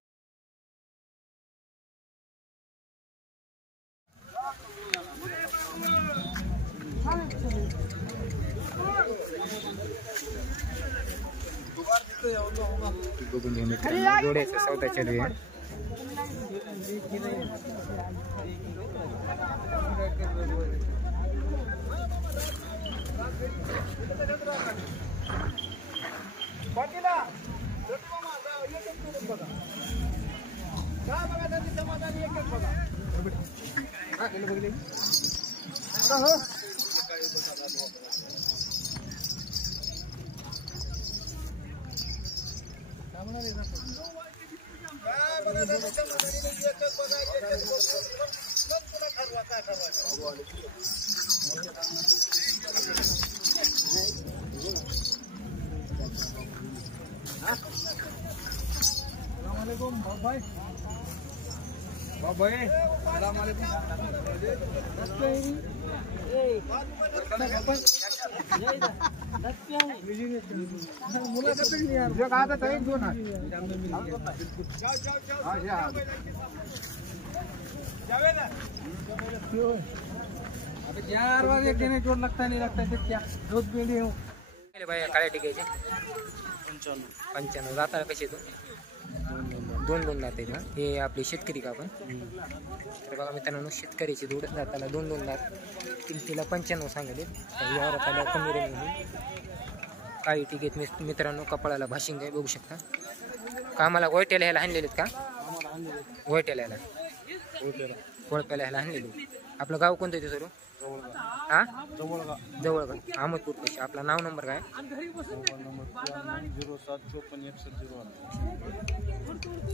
बघून घ्या मित्रांनो जोड्याचा सौदा चालू आहे जोड लगता नहीं लगता क्या रोज पेंडी हूँ बाया काळ्या टिकायचे 95 जाताना कसे तू दोन जाते ना हे आपले शेतकरी का आपण तर बघा मित्रांनो शेतकऱ्याची दूध जाताना दोन दात किमतीला 95 सांगले यावर कमी रेंज काळी टिकेत मित्रांनो कपाळाला भाशिंग आहे बघू शकता कामाला गोयट्याला ह्याला आणलेलेत का गोयट्याला ह्याला कोळप्याला ह्याला आणलेले आपलं गाव कोणतं ते सरू हा जवळगा अहमदपूर पैसे आपला नाव नंबर काय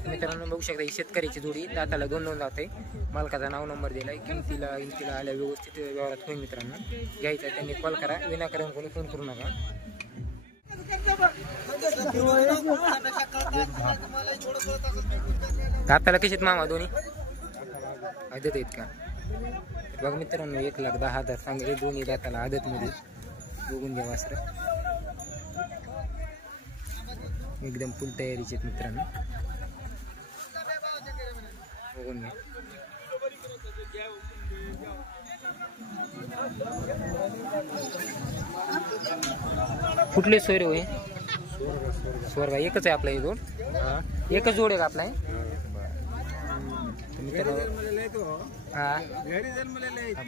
मित्रांनो बघू शकता ही शेतकऱ्याची जोडी दाताला दोन जाते मालकाचा नाव नंबर दिलाय किमतीला आल्या व्यवस्थित व्यवहारात होईल मित्रांनो घ्यायचा त्यांनी कॉल करा विनाकारण कोणी फोन करू नका दाताला कशीत मामा दोन्ही आदत आहेत का बघ मित्रांनो 1,10,000 सांगले दोन्ही दाताला आदत मध्ये बघून घ्या वासर एकदम फुल तयारीचे मित्रांनो बघून घ्या कुठले सोयरे होय स्वर्ग एकच आहे आपला हे जोड एकच जोड आहे का आपला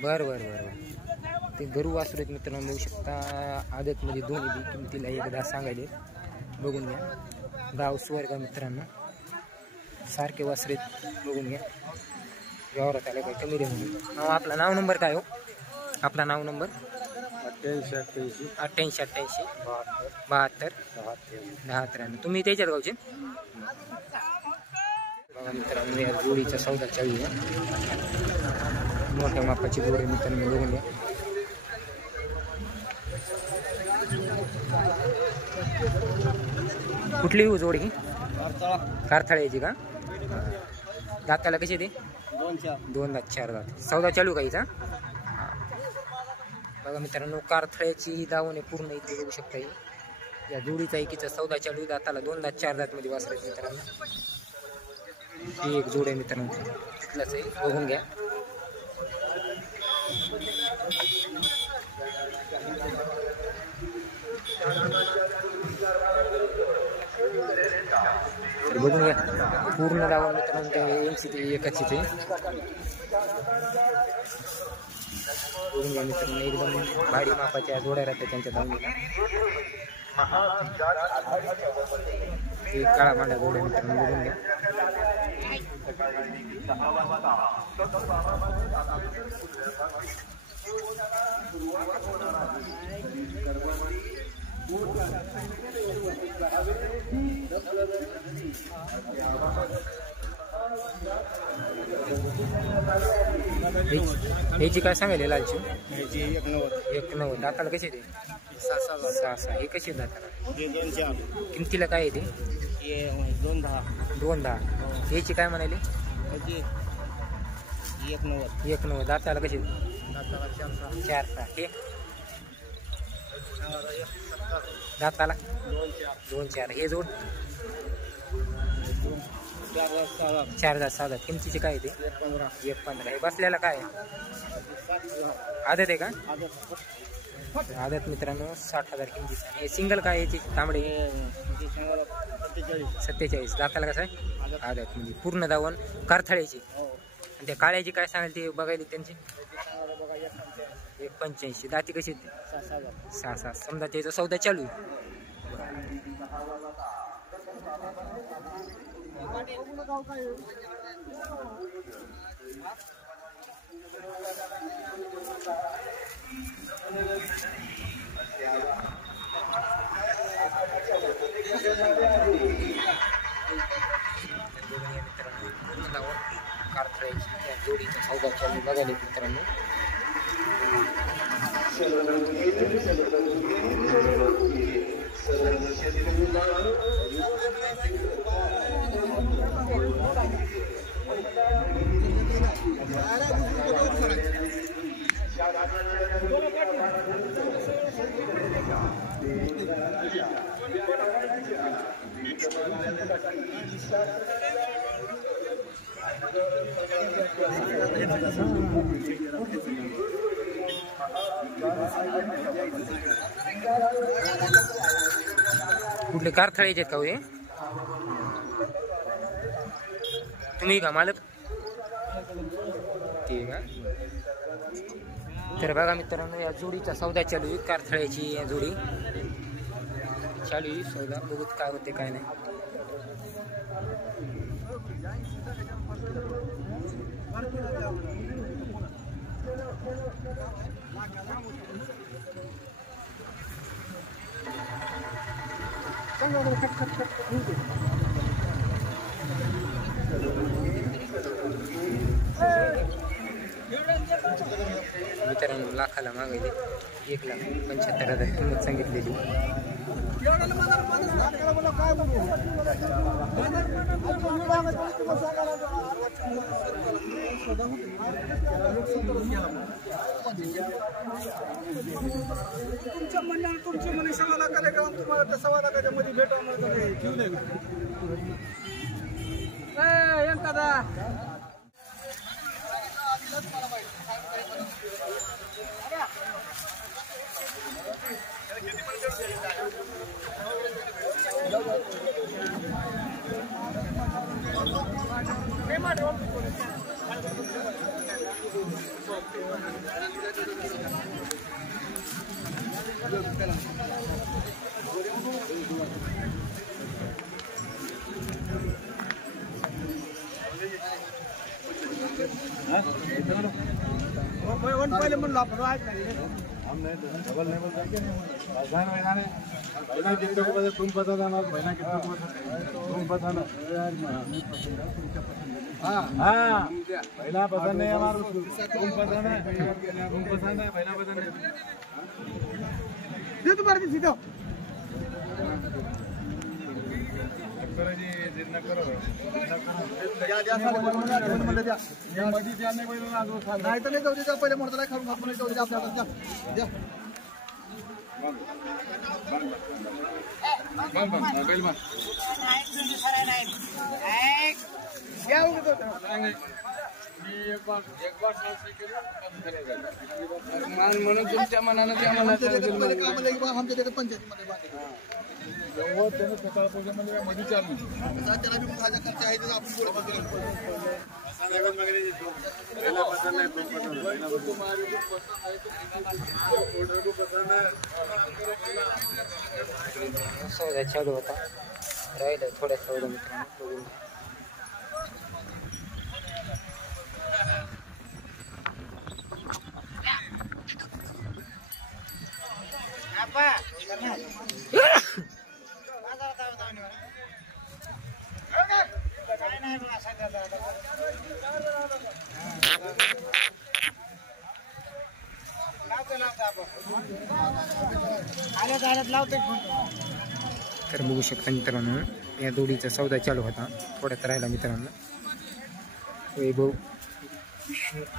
बर ते गरू वासरू आहेत मित्रांनो बघू शकता आदत मध्ये दोन्ही बी किमतीला 1,10 सांगायले बघून घ्या गाव स्वर्ग मित्रांनो सारखे वासरे बघून घ्या व्यवहारात आला काय कमी रे म्हणून आपला नाव नंबर काय हो आपला नाव नंबर 88 72 73 तुम्ही त्याच्यात गावचे बघा मित्रांनो या जोडीचा सौदा चालू आहे मोठ्या मापाची जोडी मित्रांनो बघून घ्या कुठली हो जोडी कारथाळ्याची का दाताला कशी ते 2 दात 4 दात सौदा चालू का हिचा बघा मित्रांनो कारथाळ्याची दावणे पूर्ण इथे बघू शकता या जोडीचा एकीचा सौदा चालू दाताला 2 दात 4 दात मध्ये वासरे मित्रांनो ही एक जोड आहे मित्रांनो तिथलाच आहे बघून घ्या तर बघून घ्या पूर्ण दावा मित्रांनो ते MC एकाची ते बघून घ्या मित्रांनो एकदम भारी मापाच्या जोड्या राहतात त्यांच्या दावणीला काळा मांडा जोड्या मित्रांनो बघून घ्या ह्याची काय सांगायला लालची ह्याची 190 190 दाताला कशी ते 6 हे कशी दाताला हे 2,400 किमतीला काय आहे ते हे 2,10 210 ह्याची काय म्हणाली ह्याची 190 190 दाताला कशी दाताला 4 हे दाताला 2-4 हे जोड 4,000 किमतीचे काय आहे ते 1,15 हे बसल्याला काय आदत आहे का आदत मित्रांनो 60,000 किमतीचा हे सिंगल काय याची तांबडे 47 दाताला कसं आहे आदत म्हणजे पूर्ण दावण कारथळ्याची आणि त्या काळ्याची काय सांगाल ते बघायला त्यांची 185 दाती कशी 6 समजा त्याचा सौदा चालू आहे जोडीचा सौदा चालू बघायला मित्रांनो कुठले कारथळ्याचे आहेत का हे तुम्ही का मालक ठीक आहे तर बघा मित्रांनो या जोडीचा सौदा चालू आहे कारथळ्याची या जोडी चालू आहे सौदा बघूत काय होते काय नाही मित्रांनो लाखाला मागायले 1,75,000 किंमत सांगितलेली तुमच्या म्हणण्यावर तुमची म्हणे 6 लाखाला का तुम्हाला त्या 6 लाखाच्या मध्ये भेटावं घेऊन दादा पहले म्हणलं आपण हम नहीं डबल नहीं बोलते राजधानी मैदान है महीना कितने को बजे तुम पता था ना महीना कितने को तुम पता ना हाँ पहला पसंद नहीं हमारा तुम पसंद है पहला पसंद है दे तुम्हारे सीधा नाही तर नाही जाऊ दे पहिले म्हणतो नाही खाऊन आपण जाऊ दे आपल्याला म्हणून तुमच्या मनानं त्या मनाच्या आमच्या त्याच्यात पंचायतीमध्ये मध्ये चालू त्याला बी माझा खर्च आहे आपण सौदा चालू होता राहिलं थोड्या सौदा मित्रांनो बघून तर बघू शकता मित्रांनो या जोडीचा सौदा चालू होता थोड्यात राहिला मित्रांनो. वैभव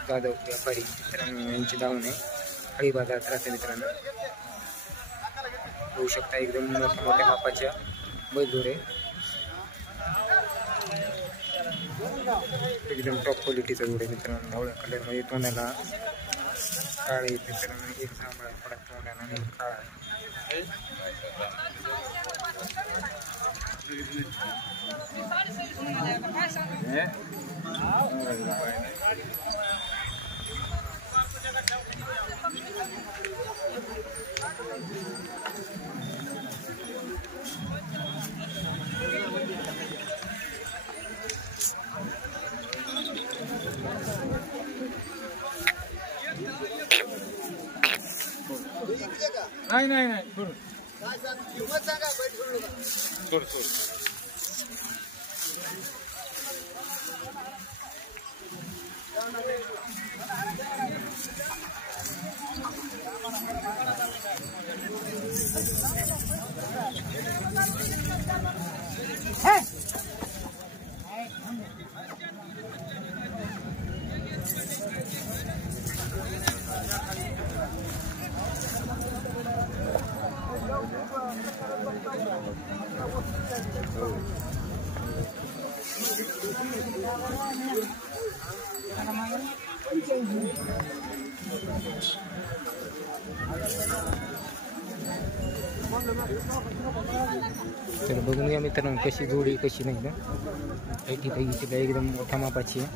जाधव व्यापारी मित्रांनो यांची धावून आहे हळी बाजारात राहते मित्रांनो. बघू शकता एकदम मोठ्या मापाच्या बैलजोडे एकदम टॉप क्वालिटीचा जोड आहे मित्रांनो. ढवळ्या कलरमध्ये तोंडाला काळे मित्रांनो एक जांभळा थोडा तोंडाला आणि काळा. नाही तर बघून घ्या मित्रांनो कशी जोडी कशी नाही का. ऐटी पैकी एकदम मोठ्या मापाची आहे.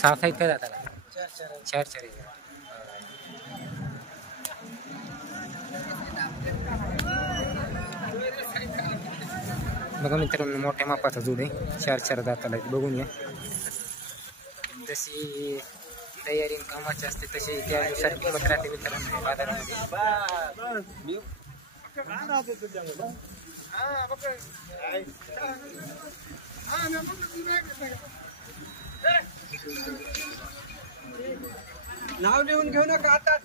सहा आहेत का जाता चार चार बघा मित्रांनो मोठ्या मापाचा जोड आहे चार चार दाताला बघून घ्या. जशी तयारी कामाची असते तशी त्यानुसार किंमत राहते मित्रांनो बाजारामध्ये. नाव लिहून घेऊ नका आता.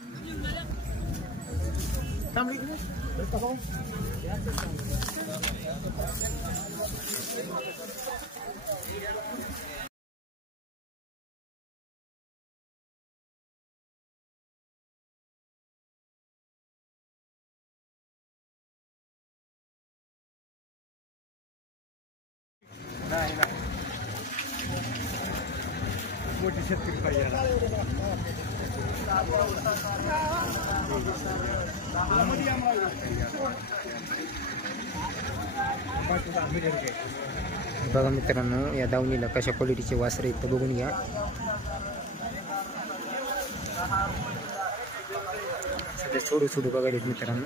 मोठी शेतकरी पाहिजे. बघा मित्रांनो या दावणीला कशा क्वालिटीचे वासरे आहेत बघून घ्या. सध्या सोडू सोडू बघायला मित्रांनो.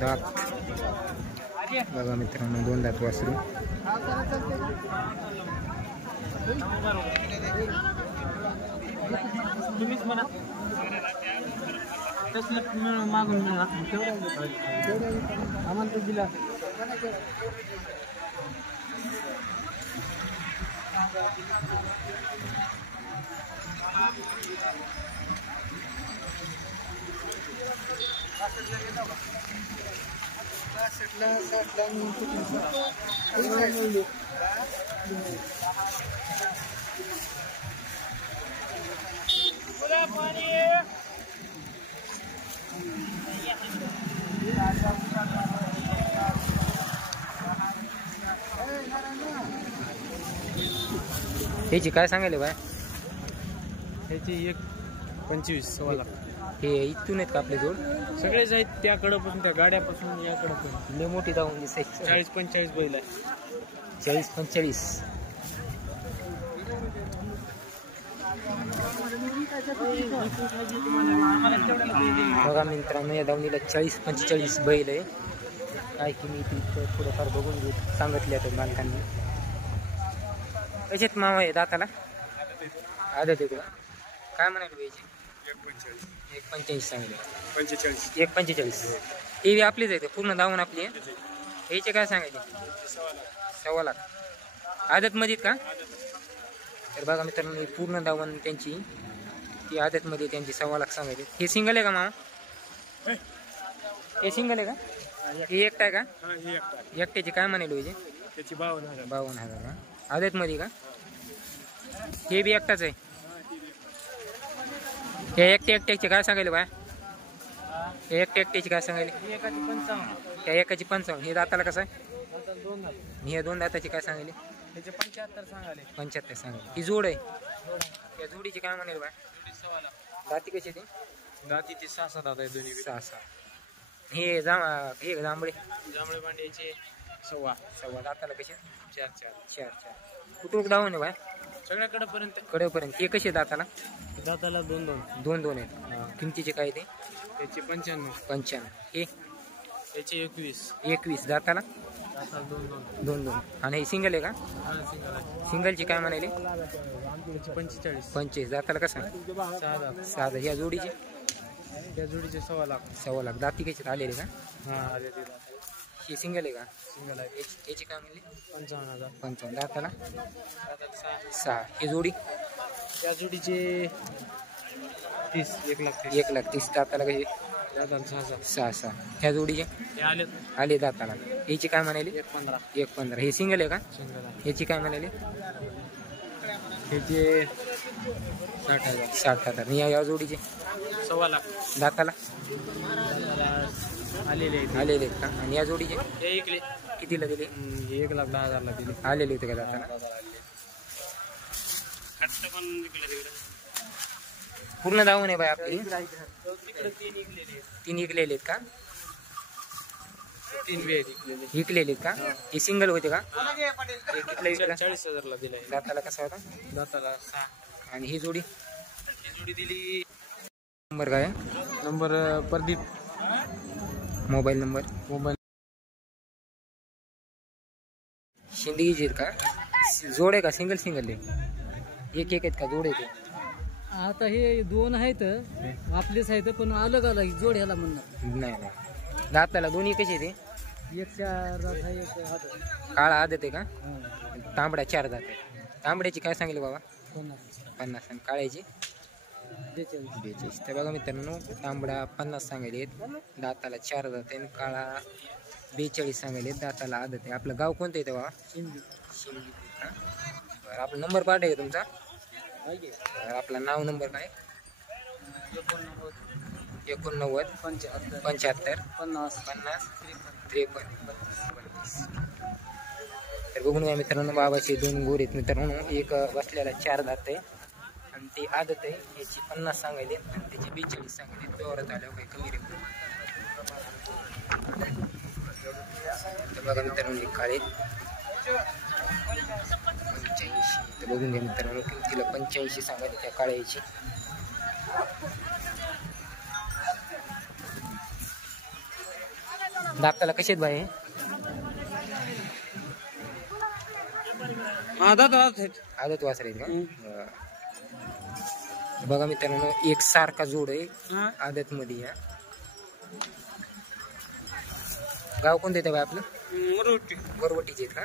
दात बघा मित्रांनो दोन दात वासरू. तुम्हीच म्हणा मागून आम्हाला तर दिला. ह्याची काय सांगायले बाय? ह्याची 1.25 सव्वा लाख. हे इथून आहेत का आपले जोड? सगळेच आहेत त्याकडं पासून त्या गाड्यापासून याकडं पण. लय मोठी धावून दिसायची. 40-45 बैल आहे. 40-45. बघा मित्रांनो या धावणीला 40-45 बैल आहे. काय किंमत थोडंफार बघून घेऊ सांगितले आता मालकांनी. कशात मावा आहे दाताला? आदत आहे तुला काय म्हणाल पाहिजे? 1.45 सांगले. 1.45. टी आपलीच आहे पूर्ण धावून आपली आहे. याचे काय सांगायचे? 1.25 लाख. आदत मध्ये का? तर बघा मित्रांनो पूर्ण धावण त्यांची ती आदत मध्ये त्यांची 1.25 लाख सांगायचे. हे सिंगल आहे का मामा? हे सिंगल आहे का? हे एकटा आहे का? एकट्याची काय म्हणाल पाहिजे? त्याची 52,000 का? आदत मध्ये का? हे बी एकटाच आहे. हे एकट्याची काय सांगायले बाय? हे एकट्याची काय सांगायले? त्या एकाची 55. हे दाताला कसं आहे? हे 2 दाताची काय सांगायले? 75 सांगायले. ही जोड आहे. या जोडीची काय म्हणाल बाय? दाती कशी ती? दाती ते 6-7 दात आहे दोन्ही. 6-6. हे जांभळे बांड्याचे 1.25 दाताला कसे? 4-4. कुठून धावून आहे बाय? सगळ्याकडे कडेपर्यंत. हे कसे दाताला? दाताला 2 आहेत. किमतीचे काय ते? त्याचे 95. हे त्याचे 21 दाताला? 2. आणि हे सिंगल आहे का? सिंगलची काय म्हणाले? 45 दाताला कसं? 6 या जोडीचे? त्या जोडीचे 1.25 लाख. दाती कशी आलेले का? हे सिंगल आहे का? सिंगल आहे. याची काय म्हणले? 55,000. दाताला? 6 हे जोडी? त्या जोडीचे 1 लाख 30. दाताला कशी? दाताला 6 ह्या जोडीचे? आले दाताला. याची काय म्हणाली? 1.15. हे सिंगल आहे का? याची काय म्हणाली? त्याचे 60,000. या जोडीचे? 1.25 लाख. दाताला? आलेले आहेत का? आणि या जोडीचे? हे इकले कितीला दिले? 1,10,000 दिले. आलेले होते का दाताला? पूर्ण धावून आहे बाय आपली? 3 इकलेले आहेत का? 3 बी आहेत इकलेले आहेत का? हे सिंगल होते का? हे कितीला विकला? 40,000 दिले. दाताला कसा होता? दाताला 6. आणि ही जोडी? दिली. नंबर काय? नंबर प्रदीप. Mobile number? शिंदगीचे आहेत का? जोड आहे का? सिंगल आहे? एक आहेत का? जोड आहे? आता हे 2 आहेत आपलेच आहेत पण अलग जोड ह्याला म्हणणार नाही. दाताला दोन्ही कसे ते? 1 दात आहे 1 काळा आदत आहे का? तांबडा 4 दात आहे. तांबड्याची काय सांगितलं बाबा? 50. आणि काळ्याची? 42. तर बघा मित्रांनो तांबडा 50 सांगायले. दाताला 4 दात आहे. काळा 42 सांगायले. दाताला आदत आहे. आपलं गाव कोणतं आहे तेव्हा? शिंदी. बरं आपला नंबर पाठ आहे का तुमचा? आपला नाव नंबर काय? 89 75 50 53. तर बघून घ्या मित्रांनो बाबाचे 2 गोर आहेत मित्रांनो. एक बसलेला 4 दात आहे आणि ते आदत आहे. याची 50 सांगायले आणि त्याची 42 सांगायले. व्यवहारात आल्यावर काही कमी रेट. तर बघा मित्रांनो काळे 85. तर बघून घ्या मित्रांनो किमतीला 85 सांगायले त्या काळ्याची. दाताला कसे आहेत बाई? आदत वासर आहेत का? बघा मित्रांनो एक सारखा जोड आहे आदत मध्ये. या गाव कोणतं येतं बाय आपलं? वरवटीचे आहेत का?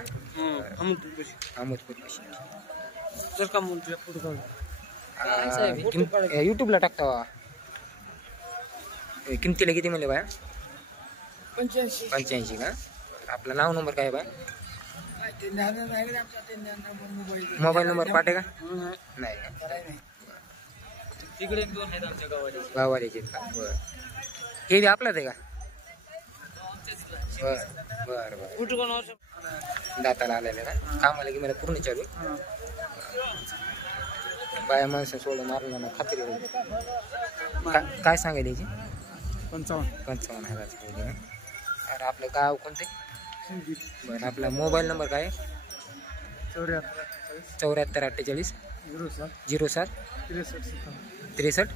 अहमदपूर. युट्यूबला टाकता. किमतीला किती म्हणले बाया? 85 का? आपलं नाव नंबर काय बा? मोबाईल नंबर पाठे का? नाही का? तिकडे 2 आहेत आमच्या गावाला. गावाल्याचे का? बरं. हे बी आपलाच आहे का? बरं बरं कुठं कोण दाताला आलेलं का? कामाला की मला पूर्ण चालू बाया माणसं सोडून मारणार खात्री होईल. काय सांगायला याची? 55,000 सांगितले का? अरे आपलं गाव कोणते? बरं आपला मोबाईल नंबर काय आहे? 74 48 07 63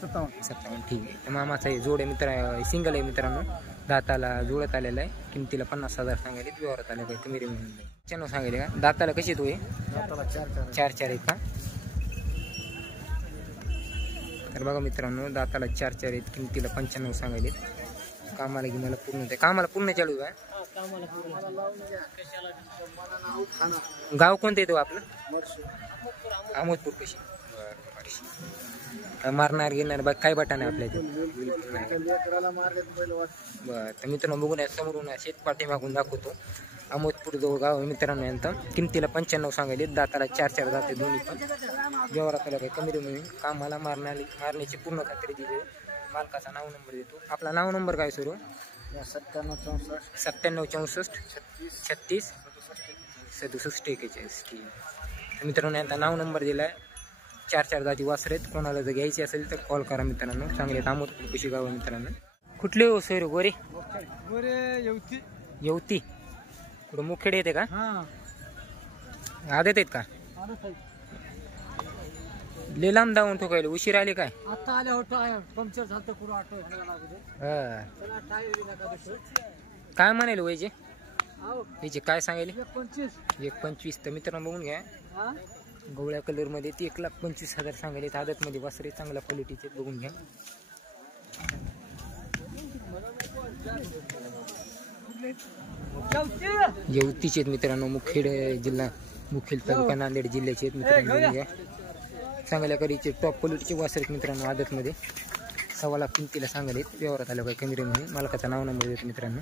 57. ठीक आहे. तर मामाचा आहे जोड आहे मित्र, सिंगल आहे मित्रांनो. दाताला जुळत आलेला आहे. किमतीला 50,000 सांगायले. व्यवहारात आले पाहिजे. कमी रे म्हणून 95 सांगायले का? दाताला कशी तू आहे? 4 आहेत का? तर बघा मित्रांनो दाताला 4 आहेत. किमतीला 95 सांगायले. कामाला की मला पूर्ण ते कामाला पूर्ण चालू आहे. गाव कोणतं येतो आपलं? अहमदपूर कशी? मारणार घेणार बघ काय बटाने आपल्या इथे. बरं तर मित्रांनो बघून समोरून शेतपाठी मागून दाखवतो. अहमदपूर जवळ गाव आहे मित्रांनो यांचं. किमतीला 95 सांगायले. दाताला 4 जाते दोन्ही पण. व्यवहारात आला काही कमी म्हणून कामाला मारण्याची पूर्ण खात्री दिली. मालकाचा नाव नंबर देतो. आपला नाव नंबर काय सुरू? 97 64 36 67 41. मित्रांनो यांचा नाव नंबर दिला आहे. 4 जाती वासर आहेत. कोणाला जर घ्यायची असेल तर कॉल करा मित्रांनो. चांगले अहमदपूर कशी गाव आहे मित्रांनो. कुठले हो सोयरे? गोरे येवती पुढे मुखेड येते का? आदत आहेत का? लय लांब धावून ठोकायला उशीर आले काय? आता आल्या होतं पंक्चर झालं पुढं ऑटो काय म्हणाले वयचे याचे काय सांगायले? 1.25. तर मित्रांनो बघून घ्या. गवळ्या कलर मध्ये 1,25,000 सांगायले. आदत मध्ये वासरे चांगल्या क्वालिटीचे बघून घ्या. येवतीचे आहेत मित्रांनो. मुखेड जिल्हा मुखेड तालुका नांदेड जिल्ह्याचे आहेत मित्रांनो बघून घ्या. चांगल्या करीचे टॉप क्वालिटीचे वासरे आहेत मित्रांनो. आदत मध्ये 1.25 लाख किमतीला सांगायले. व्यवहारात आलं काय कमी रे म्हणून मालकाचा नाव नंबर देतो मित्रांनो.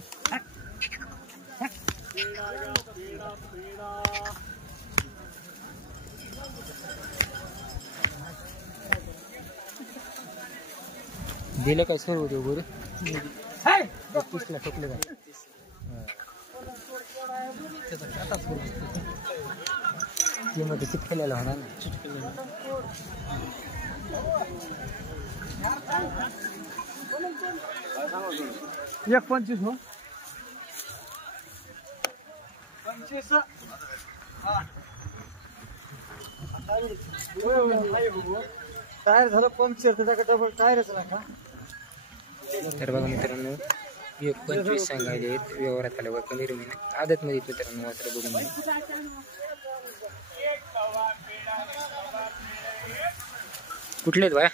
दिले काय सर्व होते गोरे? 30ला ठोकले काय? ते मध्ये चिटकलेला होणार ना. 1.25 हो 25. टायर झालं पंक्चर त्याच्याकडे डबल टायरच नका. तर बघा मित्रांनो 1.25 सांगायले. व्यवहारात आल्यावर कमी रे महिने आदत मध्ये मित्रांनो वासरे बघून घ्या. कुठले आहेत बाया?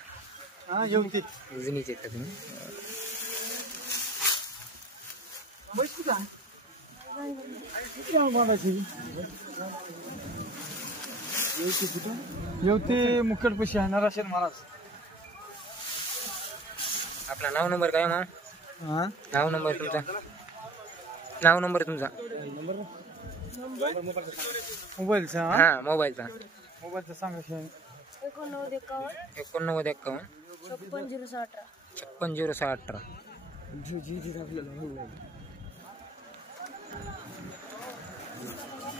उजनीचे आहेत का तुम्ही? येवती मुखेड पैसे आहे नराशेन महाराज. आपला नाव नंबर काय मग? नाव नंबर तुमचा? नाव नंबर तुमचा? मोबाईलचा हा मोबाईलचा सांगा. 89 51 56 018.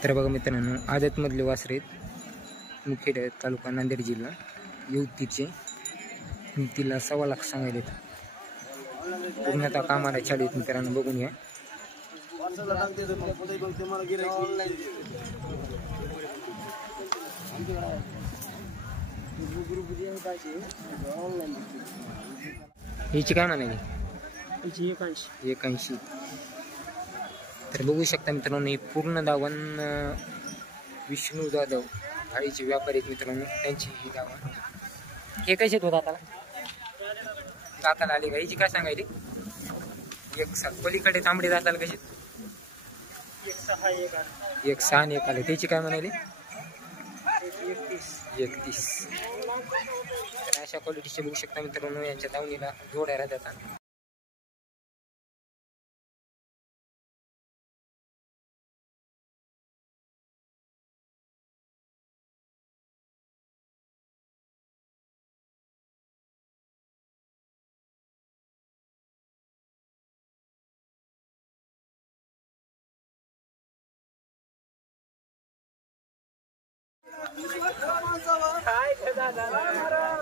तर बघा मित्रांनो आदत मधले वासरे मुखेड तालुका नांदेड जिल्हा येवतीचे. तिला 1.25 लाख सांगायले. पूर्णतः कामाला चालू आहेत मित्रांनो बघून घ्या. याची काय म्हणाली? 81. तर बघू शकता मित्रांनो ही पूर्ण दावण विष्णू जाधव थाळीचे व्यापारी आहेत मित्रांनो. त्यांची ही दावण हे कसे तो दाताला आली का? हिची काय सांगायली? 1.7. पलीकडे तांबडे दाताला कशी? 1.6 आणि 1 आले. त्याची काय म्हणाली? 31. तर अशा क्वालिटीचे बघू शकता मित्रांनो. यांच्या दावणीला जोड्या राहतात.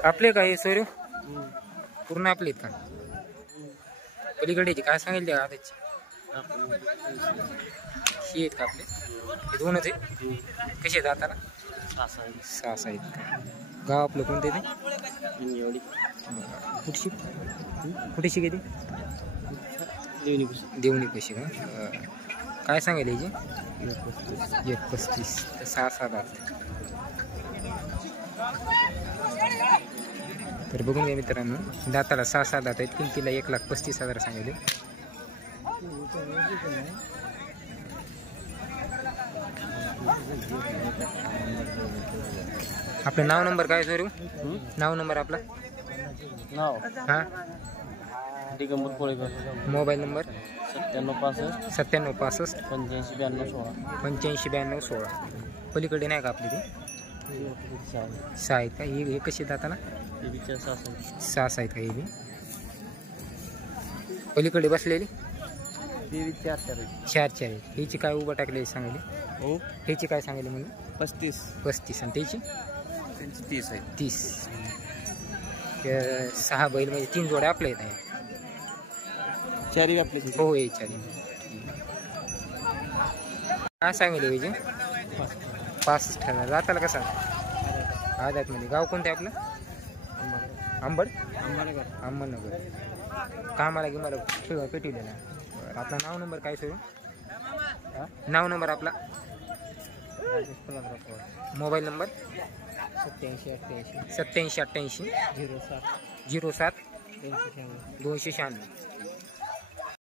आपले का हे सोयरू पूर्ण आपले आहेत का पलीकडेची काय सांगितले आताची ही आहेत का आपले हे दोनच आहेत कसे आहेत दाताला 6 आहेत का गाव आपलं कोणते ते कुठशी कुठेशी गेली देवणी कशी का काय सांगेल याची 135 6-7 तर बघून घ्या मित्रांनो दाताला 6-7 दात आहेत किमतीला 1,35,000 सांगितले आपलं नाव नंबर काय सरू नाव नंबर आपला नाव हां दिगंबर कोळेकर मोबाईल नंबर 9765 9765 859216 पलीकडे नाही का आपली ती 6 आहेत का हे कशी दाताला 6 आहेत का हे बी पलीकडे बसलेली 4 आहेत ह्याची काय उभं टाकले सांगले हो ह्याची काय सांगले म्हणजे 35 आणि त्याची 30 आहे 30 6 बैल म्हणजे 3 जोड्या आपल्या येत आहे चारी आपली हो हे 4 काय सांगितले पाहिजे 65 जाताला कसा आदातमध्ये गाव कोणते आपलं आंबड अहमदनगर कामाला की मला पेटवलेला आपला नाव नंबर काय सुरू नाव नंबर आपला मोबाईल नंबर 8788 07 296